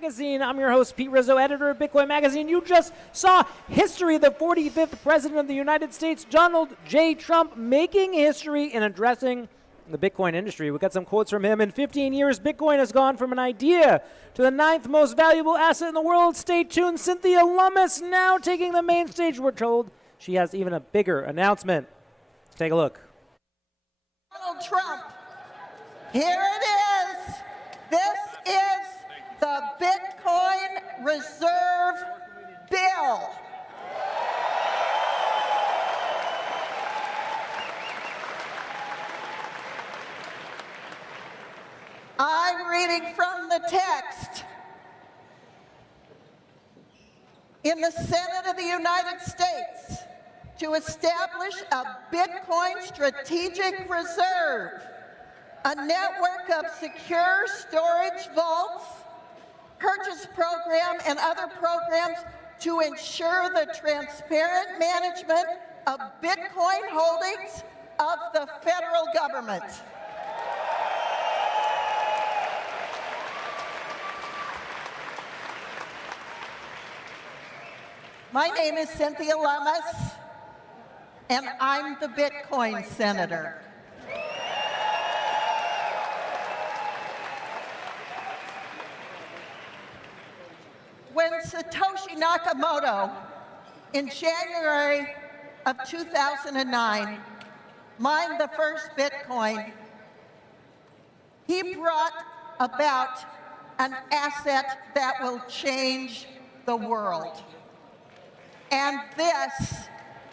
Magazine. I'm your host, Pete Rizzo, editor of Bitcoin Magazine. You just saw history. The 45th President of the United States, Donald J. Trump, making history in addressing the Bitcoin industry. We got some quotes from him. In 15 years, Bitcoin has gone from an idea to the 9th most valuable asset in the world. Stay tuned. Cynthia Lummis now taking the main stage. We're told she has even a bigger announcement. Let's take a look. Donald Trump, here it is. This is the Bitcoin Reserve Bill. I'm reading from the text. In the Senate of the United States, to establish a Bitcoin strategic reserve, a network of secure storage vaults, purchase program, and other programs to ensure the transparent management of Bitcoin holdings of the federal government. My name is Cynthia Lummis, and I'm the Bitcoin Senator. When Satoshi Nakamoto, in January of 2009, mined the first Bitcoin, he brought about an asset that will change the world. And this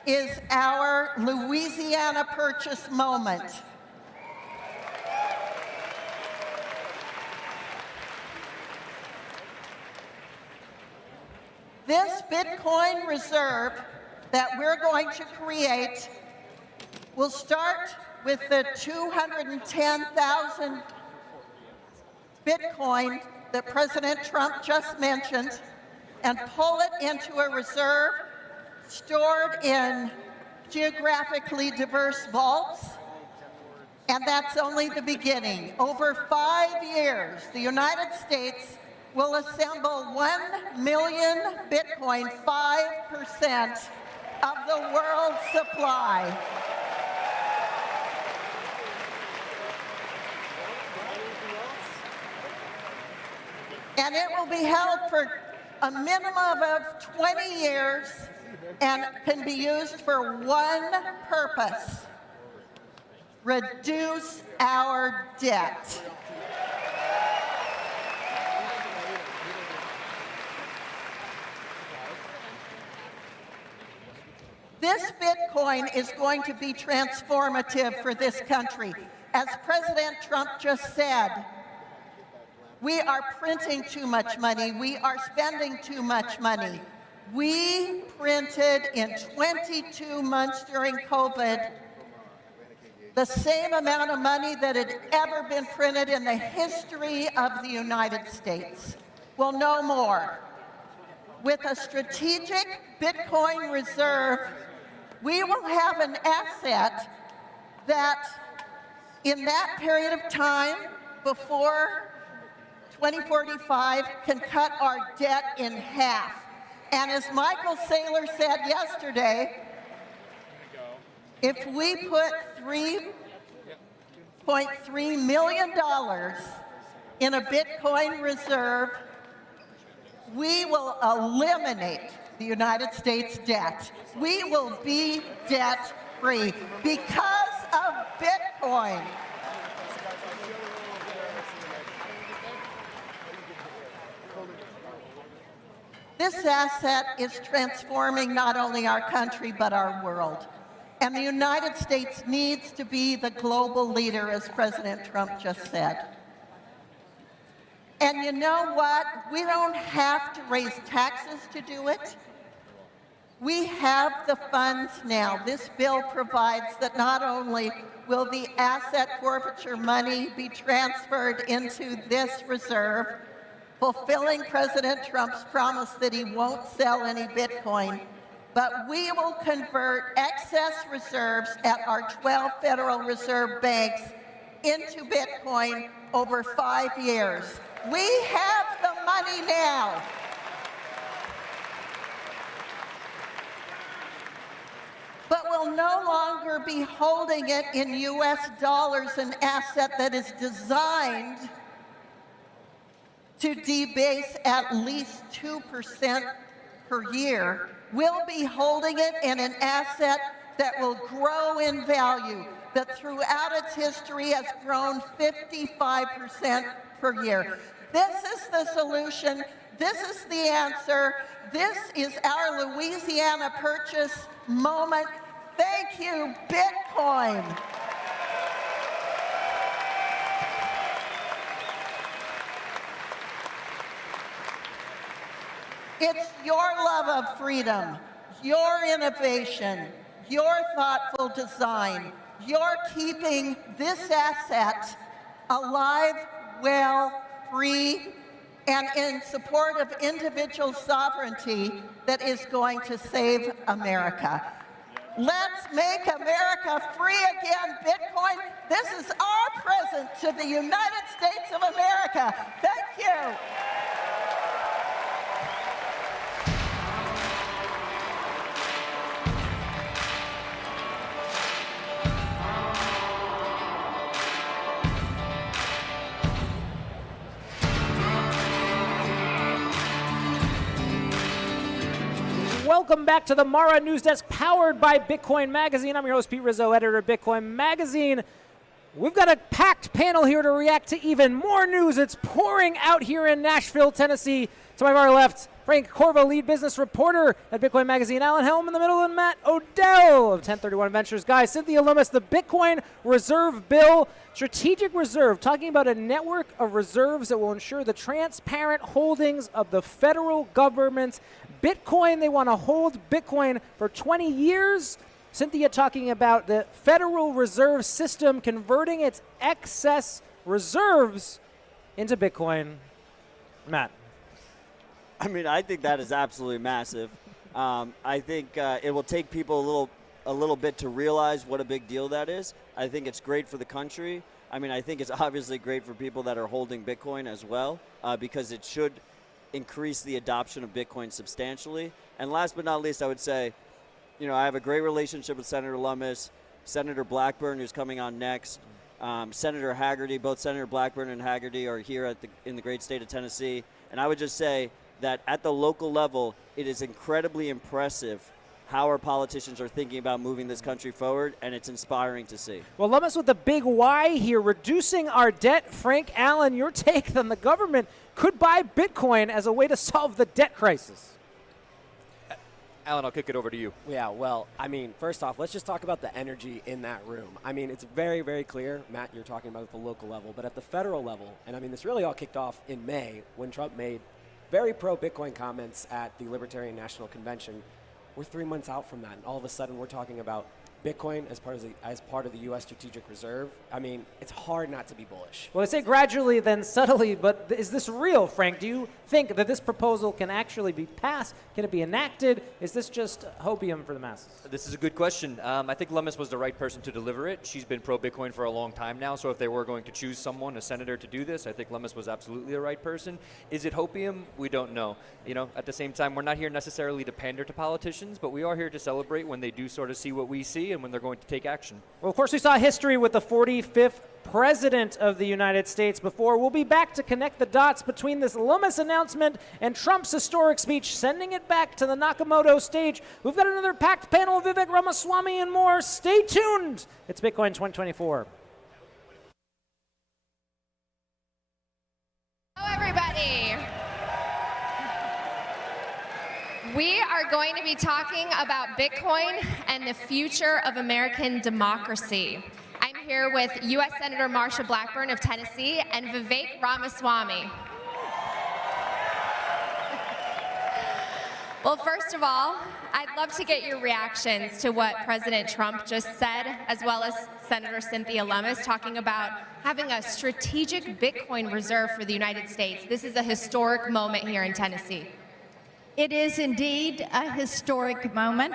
is our Louisiana Purchase moment. This Bitcoin reserve that we're going to create will start with the 210,000 Bitcoin that President Trump just mentioned and pull it into a reserve stored in geographically diverse vaults. And that's only the beginning. Over 5 years, the United States will assemble 1 million Bitcoin, 5% of the world's supply. And it will be held for a minimum of 20 years and can be used for one purpose: reduce our debt. This Bitcoin is going to be transformative for this country. As President Trump just said, we are printing too much money. We are spending too much money. We printed in 22 months during COVID the same amount of money that had ever been printed in the history of the United States. Well, no more. With a strategic Bitcoin reserve, we will have an asset that in that period of time before 2045 can cut our debt in half. And as Michael Saylor said yesterday, if we put $3.3 million in a Bitcoin reserve, we will eliminate the United States debt. We will be debt-free because of Bitcoin. This asset is transforming not only our country, but our world. And the United States needs to be the global leader, as President Trump just said. And And you know what? We don't have to raise taxes to do it. We have the funds now. This bill provides that not only will the asset forfeiture money be transferred into this reserve, fulfilling President Trump's promise that he won't sell any Bitcoin, but we will convert excess reserves at our 12 Federal Reserve banks into Bitcoin over 5 years. We have the money now. But we'll no longer be holding it in US dollars, an asset that is designed to debase at least 2% per year. We'll be holding it in an asset that will grow in value, that throughout its history has grown 55% per year. This is the solution. This is the answer. This is our Louisiana Purchase moment. Thank you, Bitcoin. It's your love of freedom, your innovation, your thoughtful design, your keeping this asset alive, well, free, and in support of individual sovereignty that is going to save America. Let's make America free again, Bitcoin. This is our present to the United States of America. Thank you. Welcome back to the Mara News Desk, powered by Bitcoin Magazine. I'm your host, Pete Rizzo, editor of Bitcoin Magazine. We've got a packed panel here to react to even more news. It's pouring out here in Nashville, Tennessee. To my far left, Frank Corva, lead business reporter at Bitcoin Magazine. Alan Helm in the middle, and Matt Odell of 1031 Ventures. Guys, Cynthia Lummis, the Bitcoin Reserve Bill, strategic reserve, talking about a network of reserves that will ensure the transparent holdings of the federal government's Bitcoin. They want to hold Bitcoin for 20 years. Cynthia talking about the Federal Reserve System converting its excess reserves into Bitcoin. Matt. I mean, I think that is absolutely massive. I think it will take people a little bit to realize what a big deal that is. I think it's great for the country. I mean, I think it's obviously great for people that are holding Bitcoin as well, because it should increase the adoption of Bitcoin substantially. And last but not least, I would say, you know, I have a great relationship with Senator Lummis, Senator Blackburn, who's coming on next, Senator Haggerty. Both Senator Blackburn and Haggerty are here in the great state of Tennessee. And I would just say that at the local level, it is incredibly impressive how our politicians are thinking about moving this country forward, and it's inspiring to see. Well, Lummis with the big why here, reducing our debt. Frank Allen, your take on the government could buy Bitcoin as a way to solve the debt crisis. Alan, I'll kick it over to you. Yeah, well, I mean, first off, let's just talk about the energy in that room. I mean, it's very, very clear, Matt, you're talking about at the local level, but at the federal level, and I mean, this really all kicked off in May when Trump made very pro-Bitcoin comments at the Libertarian National Convention. We're 3 months out from that, and all of a sudden we're talking about Bitcoin as part of the U.S. Strategic Reserve. I mean, it's hard not to be bullish. Well, I say gradually, then subtly, but is this real, Frank? Do you think that this proposal can actually be passed? Can it be enacted? Is this just hopium for the masses? This is a good question. I think Lummis was the right person to deliver it. She's been pro-Bitcoin for a long time now, so if they were going to choose someone, a senator, to do this, I think Lummis was absolutely the right person. Is it hopium? We don't know. You know, at the same time, we're not here necessarily to pander to politicians, but we are here to celebrate when they do sort of see what we see and when they're going to take action. Well, of course, we saw history with the 45th President of the United States before. We'll be back to connect the dots between this Lummis announcement and Trump's historic speech, sending it back to the Nakamoto stage. We've got another packed panel of Vivek Ramaswamy and more. Stay tuned. It's Bitcoin 2024. Hello, everybody. We are going to be talking about Bitcoin and the future of American democracy. I'm here with U.S. Senator Marsha Blackburn of Tennessee and Vivek Ramaswamy. Well, first of all, I'd love to get your reactions to what President Trump just said, as well as Senator Cynthia Lummis talking about having a strategic Bitcoin reserve for the United States. This is a historic moment here in Tennessee. It is indeed a historic moment,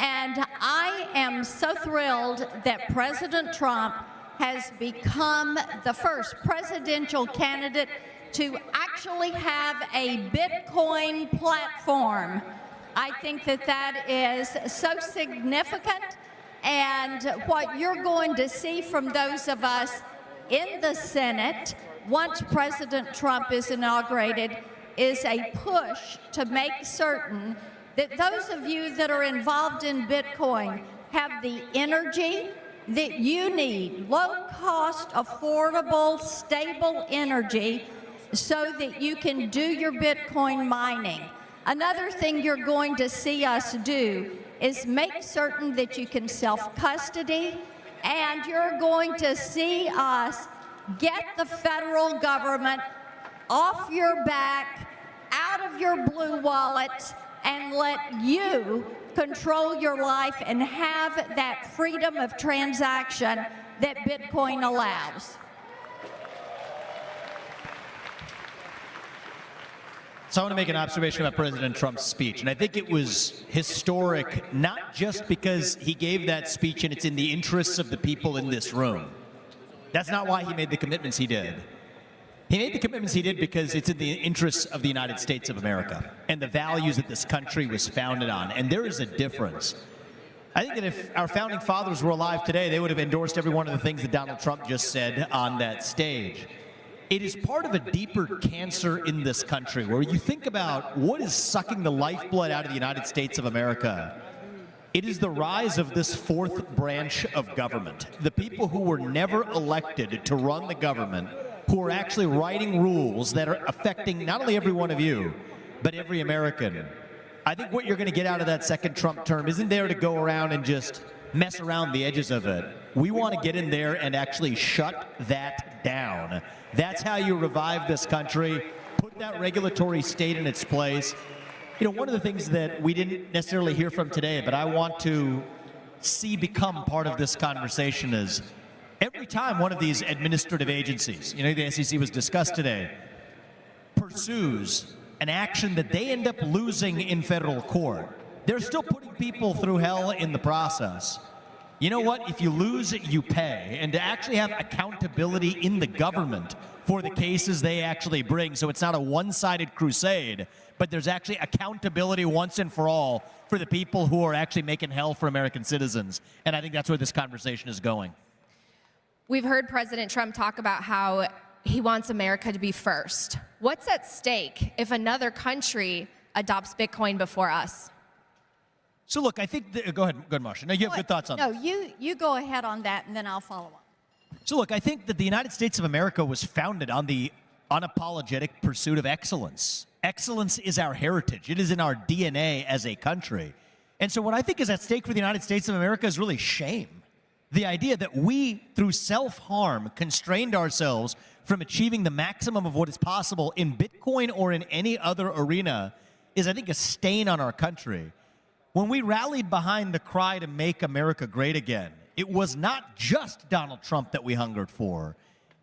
and I am so thrilled that President Trump has become the first presidential candidate to actually have a Bitcoin platform. I think that that is so significant, and what you're going to see from those of us in the Senate once President Trump is inaugurated is a push to make certain that those of you that are involved in Bitcoin have the energy that you need, low-cost, affordable, stable energy, so that you can do your Bitcoin mining. Another thing you're going to see us do is make certain that you can self-custody, and you're going to see us get the federal government off your back, out of your blue wallets, and let you control your life and have that freedom of transaction that Bitcoin allows. So I want to make an observation about President Trump's speech, and I think it was historic, not just because he gave that speech and it's in the interests of the people in this room. That's not why he made the commitments he did. He made the commitments he did because it's in the interests of the United States of America and the values that this country was founded on, and there is a difference. I think that if our founding fathers were alive today, they would have endorsed every one of the things that Donald Trump just said on that stage. It is part of a deeper cancer in this country where you think about what is sucking the lifeblood out of the United States of America. It is the rise of this fourth branch of government. The people who were never elected to run the government, who are actually writing rules that are affecting not only every one of you, but every American. I think what you're going to get out of that second Trump term isn't there to go around and just mess around the edges of it. We want to get in there and actually shut that down. That's how you revive this country, put that regulatory state in its place. You know, one of the things that we didn't necessarily hear from today, but I want to see become part of this conversation is every time one of these administrative agencies, you know, the SEC was discussed today, pursues an action that they end up losing in federal court, they're still putting people through hell in the process. You know what? If you lose, you pay. And to actually have accountability in the government for the cases they actually bring, so it's not a one-sided crusade, but there's actually accountability once and for all for the people who are actually making hell for American citizens. And I think that's where this conversation is going. We've heard President Trump talk about how he wants America to be first. What's at stake if another country adopts Bitcoin before us? So look, I think, go ahead, Marsha. No, you have good thoughts on that. No, you go ahead on that, and then I'll follow up. So look, I think that the United States of America was founded on the unapologetic pursuit of excellence. Excellence is our heritage. It is in our DNA as a country. And so what I think is at stake for the United States of America is really shame. The idea that we, through self-harm, constrained ourselves from achieving the maximum of what is possible in Bitcoin or in any other arena is, I think, a stain on our country. When we rallied behind the cry to make America great again, it was not just Donald Trump that we hungered for.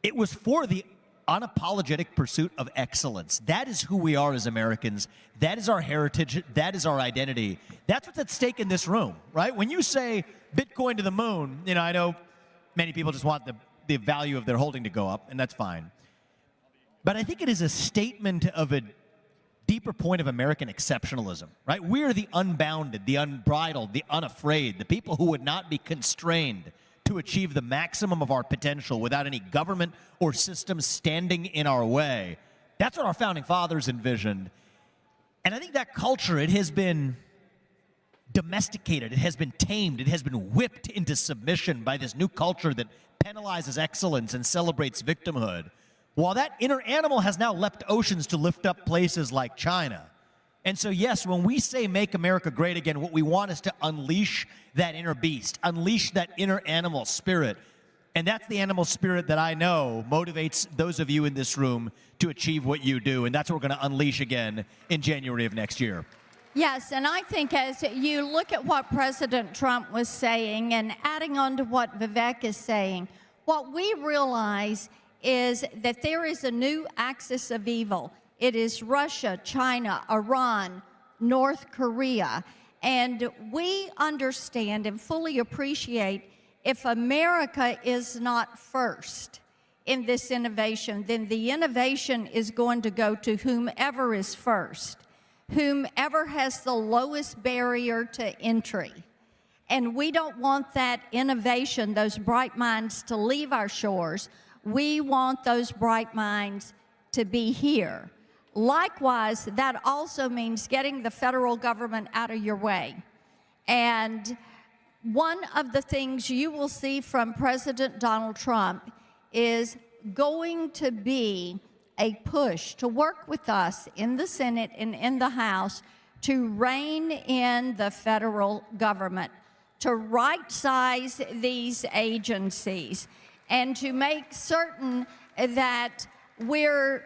It was for the unapologetic pursuit of excellence. That is who we are as Americans. That is our heritage. That is our identity. That's what's at stake in this room, right? When you say Bitcoin to the moon, you know, I know many people just want the value of their holding to go up, and that's fine. But I think it is a statement of a deeper point of American exceptionalism, right? We're the unbounded, the unbridled, the unafraid, the people who would not be constrained to achieve the maximum of our potential without any government or system standing in our way. That's what our founding fathers envisioned. And I think that culture, it has been domesticated, it has been tamed, it has been whipped into submission by this new culture that penalizes excellence and celebrates victimhood. While that inner animal has now leapt oceans to lift up places like China. And so, yes, when we say make America great again, what we want is to unleash that inner beast, unleash that inner animal spirit. And that's the animal spirit that I know motivates those of you in this room to achieve what you do. And that's what we're going to unleash again in January of next year. Yes, and I think as you look at what President Trump was saying and adding on to what Vivek is saying, what we realize is that there is a new axis of evil. It is Russia, China, Iran, North Korea. And we understand and fully appreciate if America is not first in this innovation, then the innovation is going to go to whomever is first, whomever has the lowest barrier to entry. And we don't want that innovation, those bright minds, to leave our shores. We want those bright minds to be here. Likewise, that also means getting the federal government out of your way. And one of the things you will see from President Donald Trump is going to be a push to work with us in the Senate and in the House to rein in the federal government, to right-size these agencies, and to make certain that we're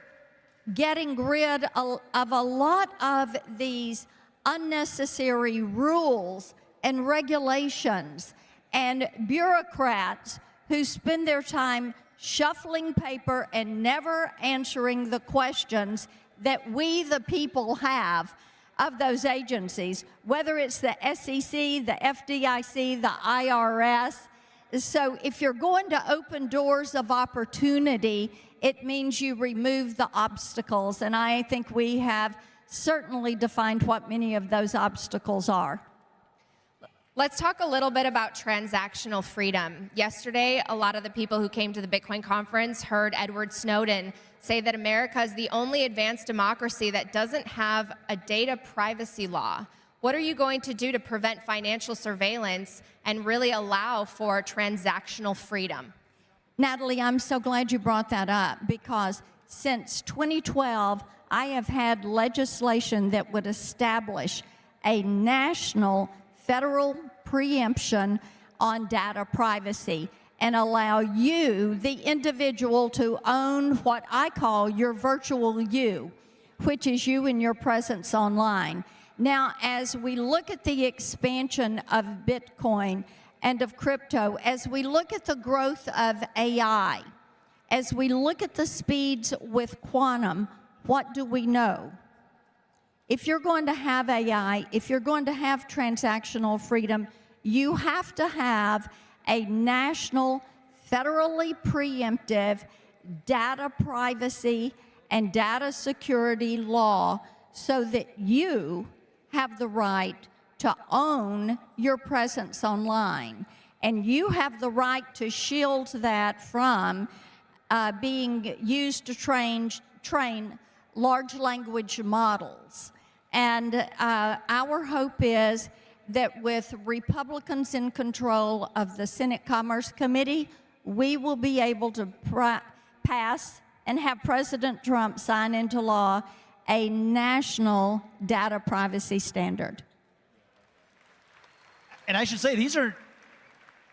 getting rid of a lot of these unnecessary rules and regulations and bureaucrats who spend their time shuffling paper and never answering the questions that we, the people, have of those agencies, whether it's the SEC, the FDIC, the IRS. So if you're going to open doors of opportunity, it means you remove the obstacles. And I think we have certainly defined what many of those obstacles are. Let's talk a little bit about transactional freedom. Yesterday, a lot of the people who came to the Bitcoin conference heard Edward Snowden say that America is the only advanced democracy that doesn't have a data privacy law. What are you going to do to prevent financial surveillance and really allow for transactional freedom? Natalie, I'm so glad you brought that up, because since 2012, I have had legislation that would establish a national federal preemption on data privacy and allow you, the individual, to own what I call your virtual you, which is you and your presence online. Now, as we look at the expansion of Bitcoin and of crypto, as we look at the growth of AI, as we look at the speeds with quantum, what do we know? If you're going to have AI, if you're going to have transactional freedom, you have to have a national, federally preemptive data privacy and data security law so that you have the right to own your presence online. And you have the right to shield that from being used to train large language models. And our hope is that with Republicans in control of the Senate Commerce Committee, we will be able to pass and have President Trump sign into law a national data privacy standard. And I should say, these are,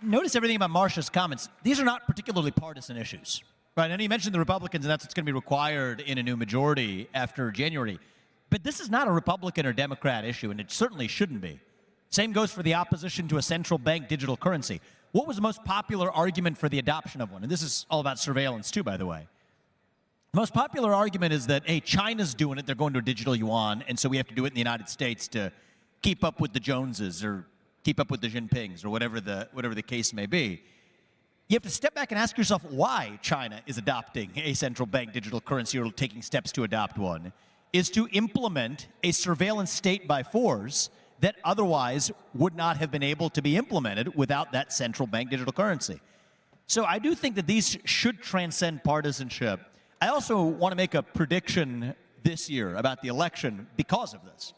notice everything about Marcia's comments, these are not particularly partisan issues. Right, and you mentioned the Republicans, and that's what's going to be required in a new majority after January. But this is not a Republican or Democrat issue, and it certainly shouldn't be. Same goes for the opposition to a central bank digital currency. What was the most popular argument for the adoption of one? And this is all about surveillance, too, by the way. The most popular argument is that, hey, China's doing it, they're going to a digital yuan, and so we have to do it in the United States to keep up with the Joneses or keep up with the Jinpings or whatever the case may be. You have to step back and ask yourself why China is adopting a central bank digital currency or taking steps to adopt one, is to implement a surveillance state by force that otherwise would not have been able to be implemented without that central bank digital currency. So I do think that these should transcend partisanship. I also want to make a prediction this year about the election because of this.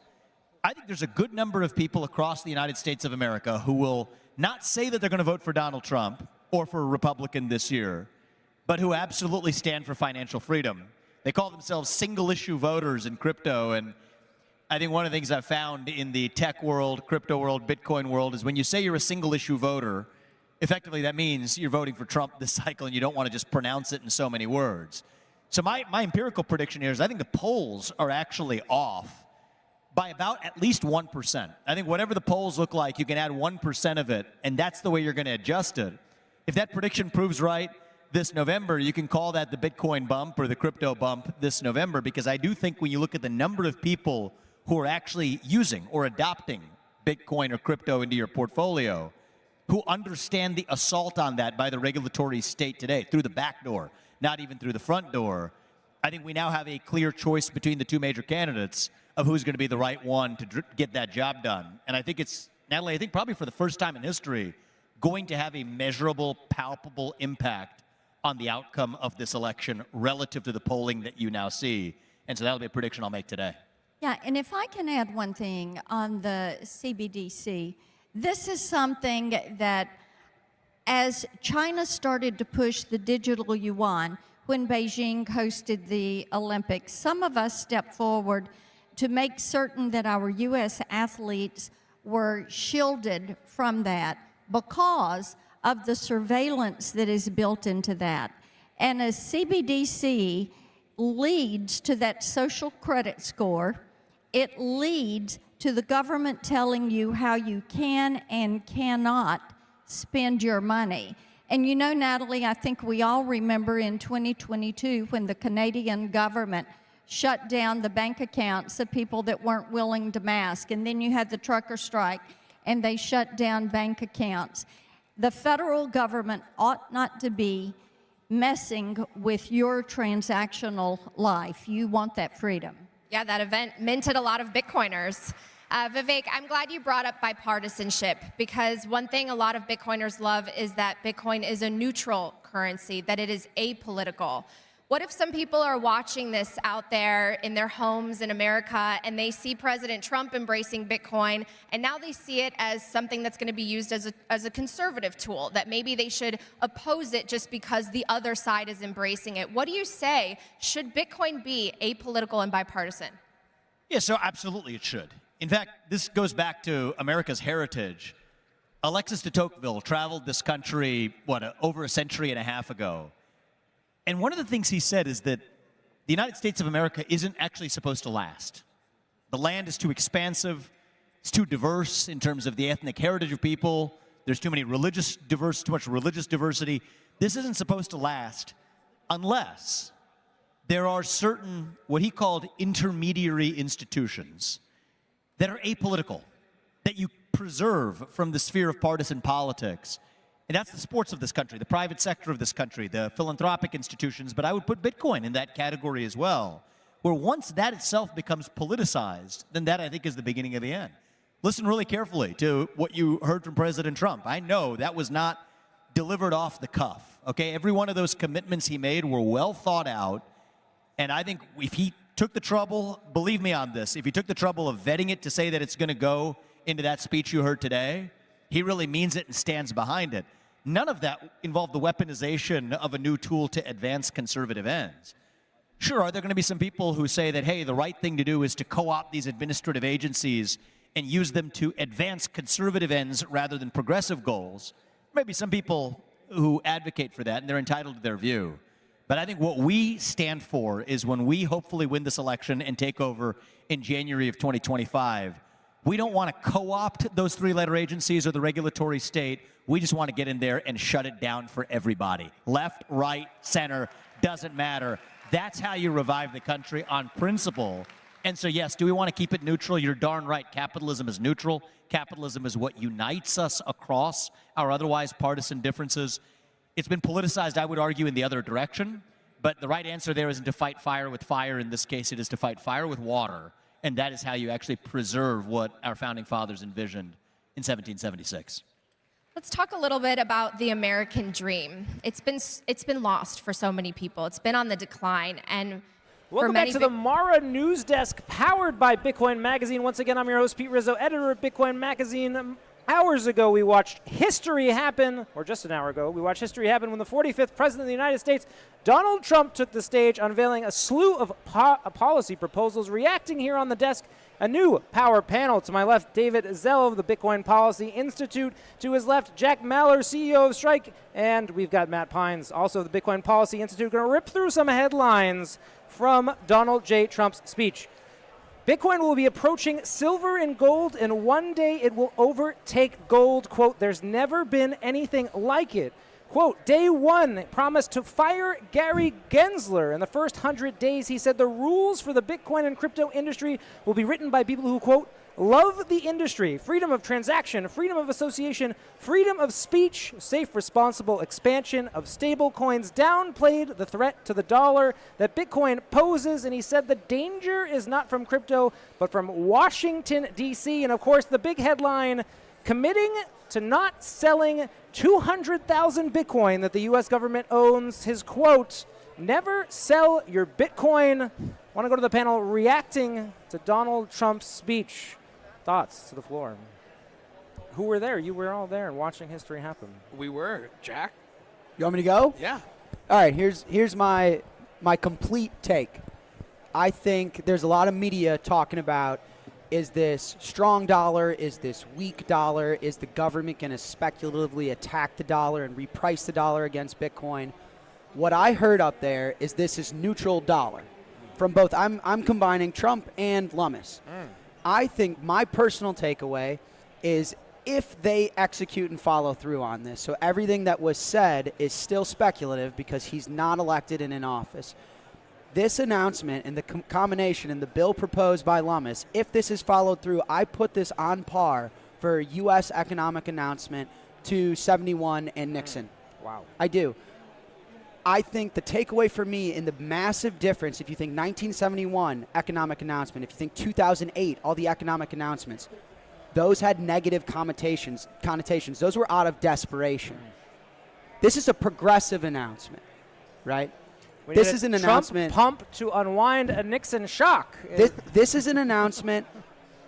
I think there's a good number of people across the United States of America who will not say that they're going to vote for Donald Trump or for a Republican this year, but who absolutely stand for financial freedom. They call themselves single-issue voters in crypto, and I think one of the things I've found in the tech world, crypto world, Bitcoin world is when you say you're a single-issue voter, effectively that means you're voting for Trump this cycle and you don't want to just pronounce it in so many words. So my empirical prediction here is I think the polls are actually off by about at least 1%. I think whatever the polls look like, you can add 1% of it, and that's the way you're going to adjust it. If that prediction proves right this November, you can call that the Bitcoin bump or the crypto bump this November, because I do think when you look at the number of people who are actually using or adopting Bitcoin or crypto into your portfolio, who understand the assault on that by the regulatory state today, through the back door, not even through the front door, I think we now have a clear choice between the two major candidates of who's going to be the right one to get that job done. And I think it's, Natalie, I think probably for the first time in history, going to have a measurable, palpable impact on the outcome of this election relative to the polling that you now see. And so that'll be a prediction I'll make today. Yeah, and if I can add one thing on the CBDC, this is something that as China started to push the digital yuan when Beijing hosted the Olympics, some of us stepped forward to make certain that our U.S. athletes were shielded from that because of the surveillance that is built into that. And as CBDC leads to that social credit score, it leads to the government telling you how you can and cannot spend your money. And you know, Natalie, I think we all remember in 2022 when the Canadian government shut down the bank accounts of people that weren't willing to mask. And then you had the trucker strike, and they shut down bank accounts. The federal government ought not to be messing with your transactional life. You want that freedom. Yeah, that event minted a lot of Bitcoiners. Vivek, I'm glad you brought up bipartisanship, because one thing a lot of Bitcoiners love is that Bitcoin is a neutral currency, that it is apolitical. What if some people are watching this out there in their homes in America and they see President Trump embracing Bitcoin, and now they see it as something that's going to be used as a conservative tool, that maybe they should oppose it just because the other side is embracing it? What do you say? Should Bitcoin be apolitical and bipartisan? Yeah, so absolutely it should. In fact, this goes back to America's heritage. Alexis de Tocqueville traveled this country, over a century and a half ago. And one of the things he said is that the United States of America isn't actually supposed to last. The land is too expansive, it's too diverse in terms of the ethnic heritage of people, there's too much religious diversity. This isn't supposed to last unless there are certain, what he called intermediary institutions that are apolitical, that you preserve from the sphere of partisan politics. And that's the sports of this country, the private sector of this country, the philanthropic institutions, but I would put Bitcoin in that category as well, where once that itself becomes politicized, then that, I think, is the beginning of the end. Listen really carefully to what you heard from President Trump. I know that was not delivered off the cuff, okay? Every one of those commitments he made were well thought out, and I think if he took the trouble, believe me on this, if he took the trouble of vetting it to say that it's going to go into that speech you heard today, he really means it and stands behind it. None of that involved the weaponization of a new tool to advance conservative ends. Sure, are there going to be some people who say that, hey, the right thing to do is to co-opt these administrative agencies and use them to advance conservative ends rather than progressive goals? Maybe some people who advocate for that, and they're entitled to their view. But I think what we stand for is when we hopefully win this election and take over in January of 2025, we don't want to co-opt those three-letter agencies or the regulatory state. We just want to get in there and shut it down for everybody. Left, right, center, doesn't matter. That's how you revive the country on principle. And so, yes, do we want to keep it neutral? You're darn right. Capitalism is neutral. Capitalism is what unites us across our otherwise partisan differences. It's been politicized, I would argue, in the other direction. But the right answer there isn't to fight fire with fire. In this case, it is to fight fire with water. And that is how you actually preserve what our founding fathers envisioned in 1776. Let's talk a little bit about the American dream. It's been lost for so many people. It's been on the decline, and welcome back to the Mara News Desk, powered by Bitcoin Magazine. Once again, I'm your host, Pete Rizzo, editor of Bitcoin Magazine. Hours ago, we watched history happen, or just an hour ago, we watched history happen when the 45th President of the United States, Donald Trump, took the stage, unveiling a slew of policy proposals. Reacting here on the desk, a new power panel. To my left, David Zell of the Bitcoin Policy Institute. To his left, Jack Mallers, CEO of Strike. And we've got Matt Pines, also of the Bitcoin Policy Institute, going to rip through some headlines from Donald J. Trump's speech. Bitcoin will be approaching silver and gold, and one day it will overtake gold. Quote, there's never been anything like it. Quote, day one promised to fire Gary Gensler. In the first 100 days, he said the rules for the Bitcoin and crypto industry will be written by people who, quote, love the industry, freedom of transaction, freedom of association, freedom of speech, safe, responsible expansion of stable coins, downplayed the threat to the dollar that Bitcoin poses, and he said the danger is not from crypto, but from Washington, D.C. And, of course, the big headline, committing to not selling 200,000 Bitcoin that the U.S. government owns. His quote, never sell your Bitcoin. Want to go to the panel reacting to Donald Trump's speech. Thoughts to the floor. Who were there? You were all there watching history happen. We were. Jack? You want me to go? Yeah. All right, here's my complete take. I think there's a lot of media talking about, is this strong dollar? Is this weak dollar? Is the government going to speculatively attack the dollar and reprice the dollar against Bitcoin? What I heard up there is this is neutral dollar. From both, I'm combining Trump and Lummis. I think my personal takeaway is if they execute and follow through on this, so everything that was said is still speculative because he's not elected and in office. This announcement and the combination and the bill proposed by Lummis, if this is followed through, I put this on par for a U.S. economic announcement to 71 and Nixon. Wow. I do. I think the takeaway for me in the massive difference, if you think 1971 economic announcement, if you think 2008, all the economic announcements, those had negative connotations. Those were out of desperation. This is a progressive announcement, right? This is an announcement. Pump to unwind a Nixon shock. This is an announcement.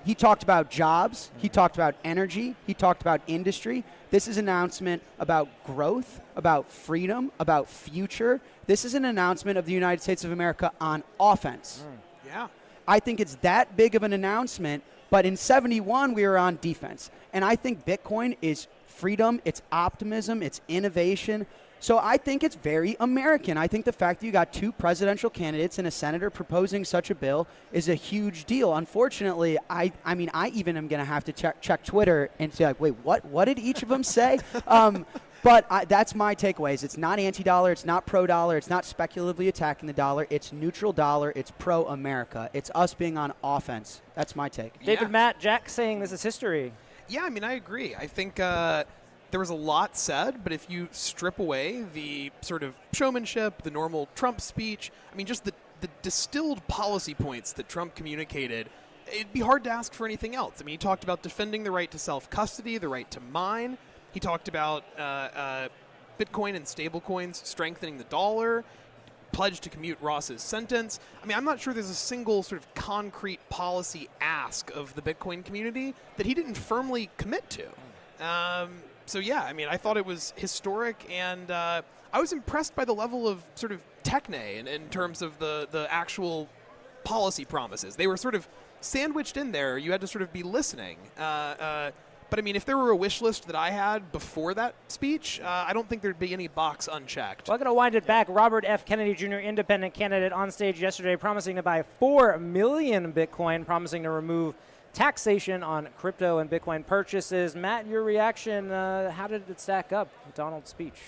He talked about jobs. He talked about energy. He talked about industry. This is an announcement about growth, about freedom, about future. This is an announcement of the United States of America on offense. Yeah. I think it's that big of an announcement, but in 71 we were on defense. And I think Bitcoin is freedom, it's optimism, it's innovation. So I think it's very American. I think the fact that you got two presidential candidates and a senator proposing such a bill is a huge deal. Unfortunately, I mean, I even am going to have to check Twitter and say, like, wait, what did each of them say? But that's my takeaways. It's not anti-dollar. It's not pro-dollar. It's not speculatively attacking the dollar. It's neutral dollar. It's pro-America. It's us being on offense. That's my take. David, Matt, Jack saying this is history. Yeah, I mean, I agree. I think there was a lot said, but if you strip away the sort of showmanship, the normal Trump speech, I mean, just the distilled policy points that Trump communicated, it'd be hard to ask for anything else. I mean, he talked about defending the right to self-custody, the right to mine. He talked about Bitcoin and stablecoins strengthening the dollar, pledge to commute Ross's sentence. I mean, I'm not sure there's a single sort of concrete policy ask of the Bitcoin community that he didn't firmly commit to. So, yeah, I mean, I thought it was historic, and I was impressed by the level of sort of techne in terms of the actual policy promises. They were sort of sandwiched in there. You had to sort of be listening. But, I mean, if there were a wish list that I had before that speech, I don't think there'd be any box unchecked. Well, I'm going to wind it back. Robert F. Kennedy Jr., independent candidate, on stage yesterday promising to buy 4 million Bitcoin, promising to remove taxation on crypto and Bitcoin purchases. Matt, your reaction, how did it stack up, Donald's speech?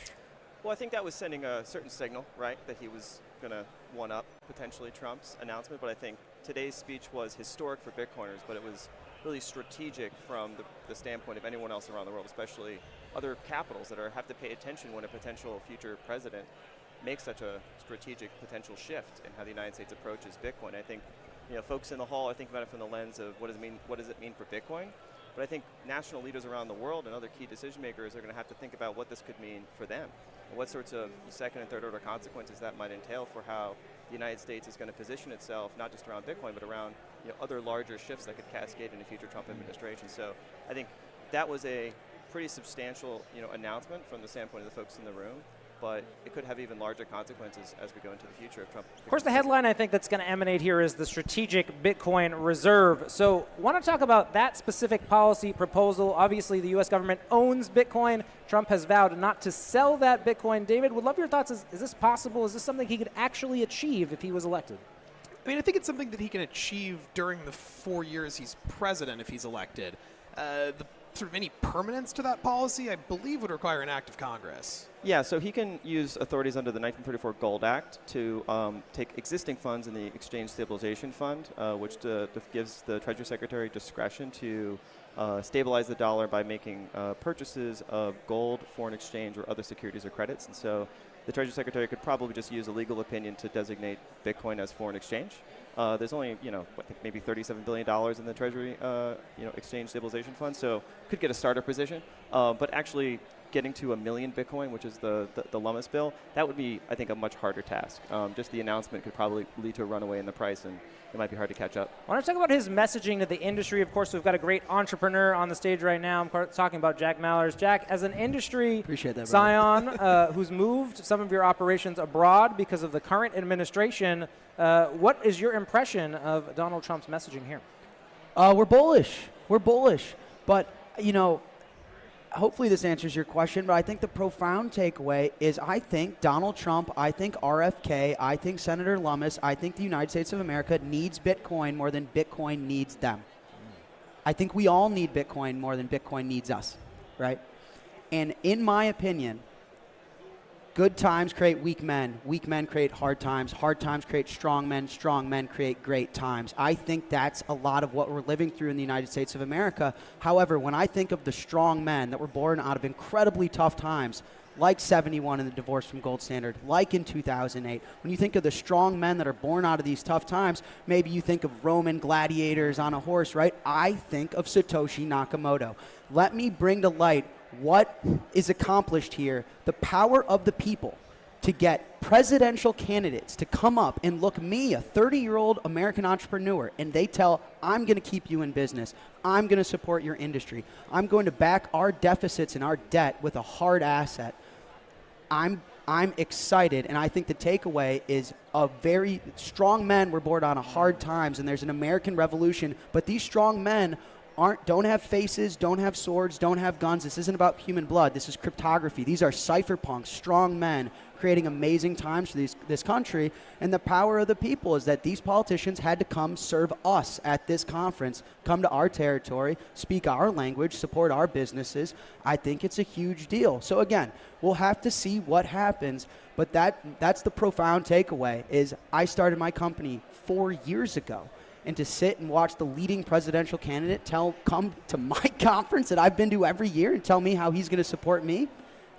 Well, I think that was sending a certain signal, right, that he was going to one-up potentially Trump's announcement. But I think today's speech was historic for Bitcoiners, but it was really strategic from the standpoint of anyone else around the world, especially other capitals that have to pay attention when a potential future president makes such a strategic potential shift in how the United States approaches Bitcoin. I think folks in the hall are thinking about it from the lens of what does it mean for Bitcoin? But I think national leaders around the world and other key decision makers are going to have to think about what this could mean for them, and what sorts of second and third order consequences that might entail for how the United States is going to position itself, not just around Bitcoin, but around other larger shifts that could cascade in a future Trump administration. So I think that was a pretty substantial announcement from the standpoint of the folks in the room. But it could have even larger consequences as we go into the future of Trump. Of course, the headline I think that's going to emanate here is the strategic Bitcoin reserve. So want to talk about that specific policy proposal. Obviously, the U.S. government owns Bitcoin. Trump has vowed not to sell that Bitcoin. David, would love your thoughts. Is this possible? Is this something he could actually achieve if he was elected? I mean, I think it's something that he can achieve during the 4 years he's president if he's elected. The sort of any permanence to that policy, I believe, would require an act of Congress. Yeah, so he can use authorities under the 1934 Gold Act to take existing funds in the Exchange Stabilization Fund, which gives the Treasury Secretary discretion to stabilize the dollar by making purchases of gold, foreign exchange, or other securities or credits. And so the Treasury Secretary could probably just use a legal opinion to designate Bitcoin as foreign exchange. There's only, I think maybe $37 billion in the Treasury, Exchange Stabilization Fund, so could get a starter position. But actually getting to 1 million Bitcoin, which is the Lummis bill, that would be, I think, a much harder task. Just the announcement could probably lead to a runaway in the price, and it might be hard to catch up. I want to talk about his messaging to the industry. Of course, we've got a great entrepreneur on the stage right now. I'm talking about Jack Mallers. Jack, as an industry scion who's moved some of your operations abroad because of the current administration, what is your impression of Donald Trump's messaging here? We're bullish. We're bullish. But, hopefully this answers your question, but I think the profound takeaway is I think Donald Trump, I think RFK, I think Senator Lummis, I think the United States of America needs Bitcoin more than Bitcoin needs them. I think we all need Bitcoin more than Bitcoin needs us, right? And in my opinion, good times create weak men create hard times create strong men create great times. I think that's a lot of what we're living through in the United States of America. However, when I think of the strong men that were born out of incredibly tough times, like 71 in the divorce from gold standard, like in 2008, when you think of the strong men that are born out of these tough times, maybe you think of Roman gladiators on a horse, right? I think of Satoshi Nakamoto. Let me bring to light what is accomplished here, the power of the people to get presidential candidates to come up and look me, a 30-year-old American entrepreneur, and they tell, I'm going to keep you in business. I'm going to support your industry. I'm going to back our deficits and our debt with a hard asset. I'm excited, and I think the takeaway is a very strong men were born on a hard times, and there's an American revolution, but these strong men don't have faces, don't have swords, don't have guns. This isn't about human blood. This is cryptography. These are cypherpunks, strong men creating amazing times for this country. And the power of the people is that these politicians had to come serve us at this conference, come to our territory, speak our language, support our businesses. I think it's a huge deal. So again, we'll have to see what happens. But that's the profound takeaway is I started my company 4 years ago. And to sit and watch the leading presidential candidate come to my conference that I've been to every year and tell me how he's going to support me,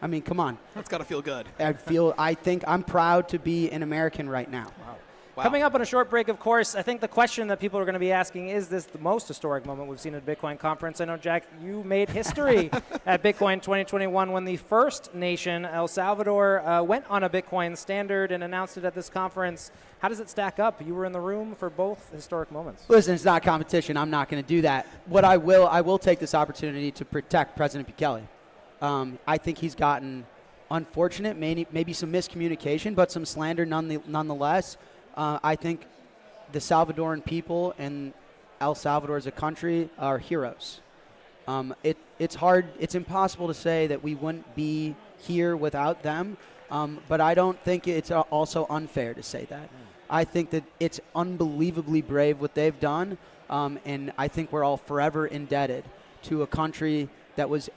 I mean, come on. That's got to feel good. I think I'm proud to be an American right now. Wow. Coming up on a short break, of course, I think the question that people are going to be asking, is this the most historic moment we've seen at a Bitcoin conference? I know, Jack, you made history at Bitcoin 2021 when the first nation, El Salvador, went on a Bitcoin standard and announced it at this conference. How does it stack up? You were in the room for both historic moments. Listen, it's not competition. I'm not going to do that. What I will take this opportunity to protect President Bukele. I think he's gotten unfortunate, maybe some miscommunication, but some slander nonetheless. I think the Salvadoran people and El Salvador as a country are heroes. It's hard, it's impossible to say that we wouldn't be here without them, but I don't think it's also unfair to say that. I think that it's unbelievably brave what they've done, and I think we're all forever indebted to a country that was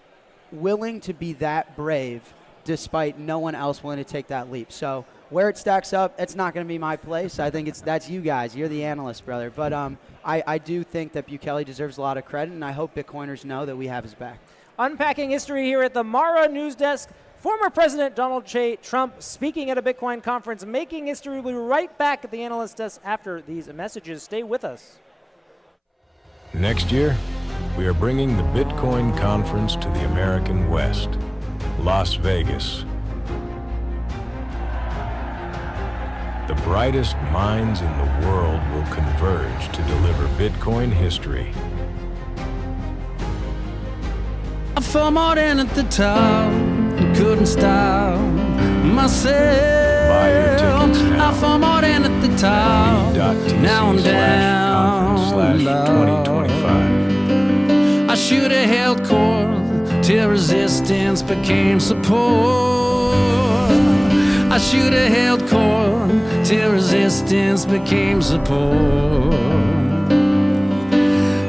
willing to be that brave despite no one else willing to take that leap. So where it stacks up, it's not going to be my place. I think that's you guys. You're the analyst, brother. But I do think that Bukele deserves a lot of credit, and I hope Bitcoiners know that we have his back. Unpacking history here at the Mara News Desk. Former President Donald J. Trump speaking at a Bitcoin conference, making history. We'll be right back at the analyst desk after these messages. Stay with us. Next year, we are bringing the Bitcoin conference to the American West, Las Vegas. The brightest minds in the world will converge to deliver Bitcoin history. I fell more than at the top, couldn't stop myself. Buy your tickets now. I fell more than at the top, now I'm down. conference/2025. I should have held court till resistance became support. I I should have held court till resistance became support.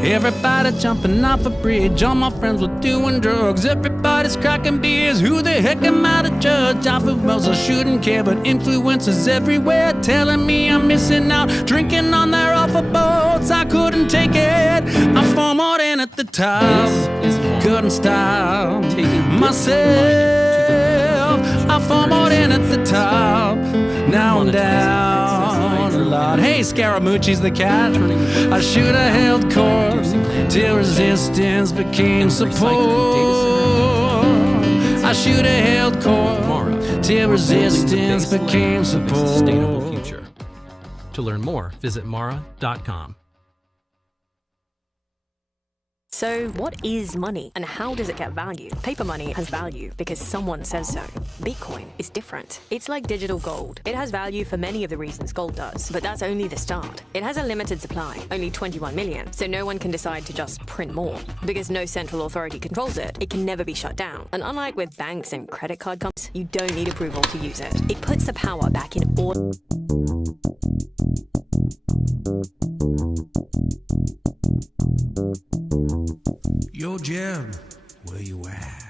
Everybody jumping off a bridge, all my friends were doing drugs. Everybody's cracking beers, who the heck am I to judge? I feel well, I shouldn't care, but influencers everywhere telling me I'm missing out. Drinking on their offer boats, I couldn't take it. I FOMO'd in at the top, couldn't stop myself. I FOMO'd in at the top, now I'm down a lot. Hey, Scaramucci's the cat. I should have held court till resistance became support. I should have held court till resistance became support. Sustainable future. To learn more, visit mara.com. So what is money and how does it get value? Paper money has value because someone says so. Bitcoin is different. It's like digital gold. It has value for many of the reasons gold does, but that's only the start. It has a limited supply, only 21 million, so no one can decide to just print more. Because no central authority controls it, it can never be shut down. And unlike with banks and credit card companies, you don't need approval to use it. It puts the power back in order. Yo, Jeb, where you at?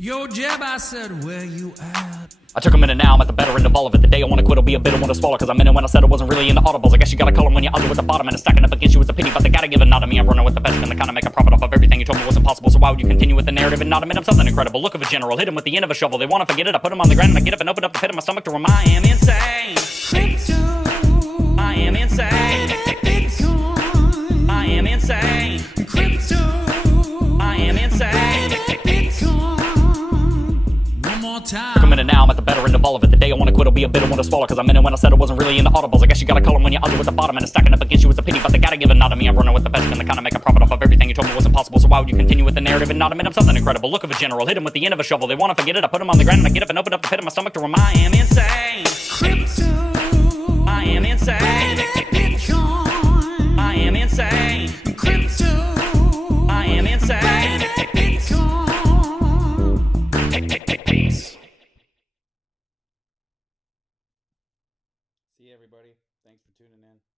Yo, Jeb, I said, where you at? I took a minute now, I'm at the better end of all of it. The day I wanna quit will be a bit I wanna swallow. Cause I'm in it when I said I wasn't really into audibles. I guess you gotta call them when you're ugly with the bottom. And it's stacking up against you with the pity. But they gotta give a nod to me. I'm running with the best and they kinda make a profit off of everything you told me was impossible. So why would you continue with the narrative and not admit I'm something incredible? Look of a general, hit him with the end of a shovel. They wanna forget it, I put him on the ground and I get up and open up the pit of my stomach to remind I am insane. I am insane. I am insane. I am insane. Took a minute now, I'm at the better end of all of it. The day I wanna quit will be a bit I wanna swallow. Cause I'm in it when I said I wasn't really into audibles. I guess you gotta call them when you're ugly with the bottom. And it's stacking up against you with the pity. But they gotta give a nod to me. I'm running with the best and they kinda make a profit off of everything you told me was impossible. So why would you continue with the narrative and not admit I'm something incredible? Look of a general, hit him with the end of a shovel. They wanna forget it, I put him on the ground and I get up and open up the pit of my stomach to remind I am insane. I am insane. I am insane. I am insane. Peace. See you, everybody. Thanks for tuning in.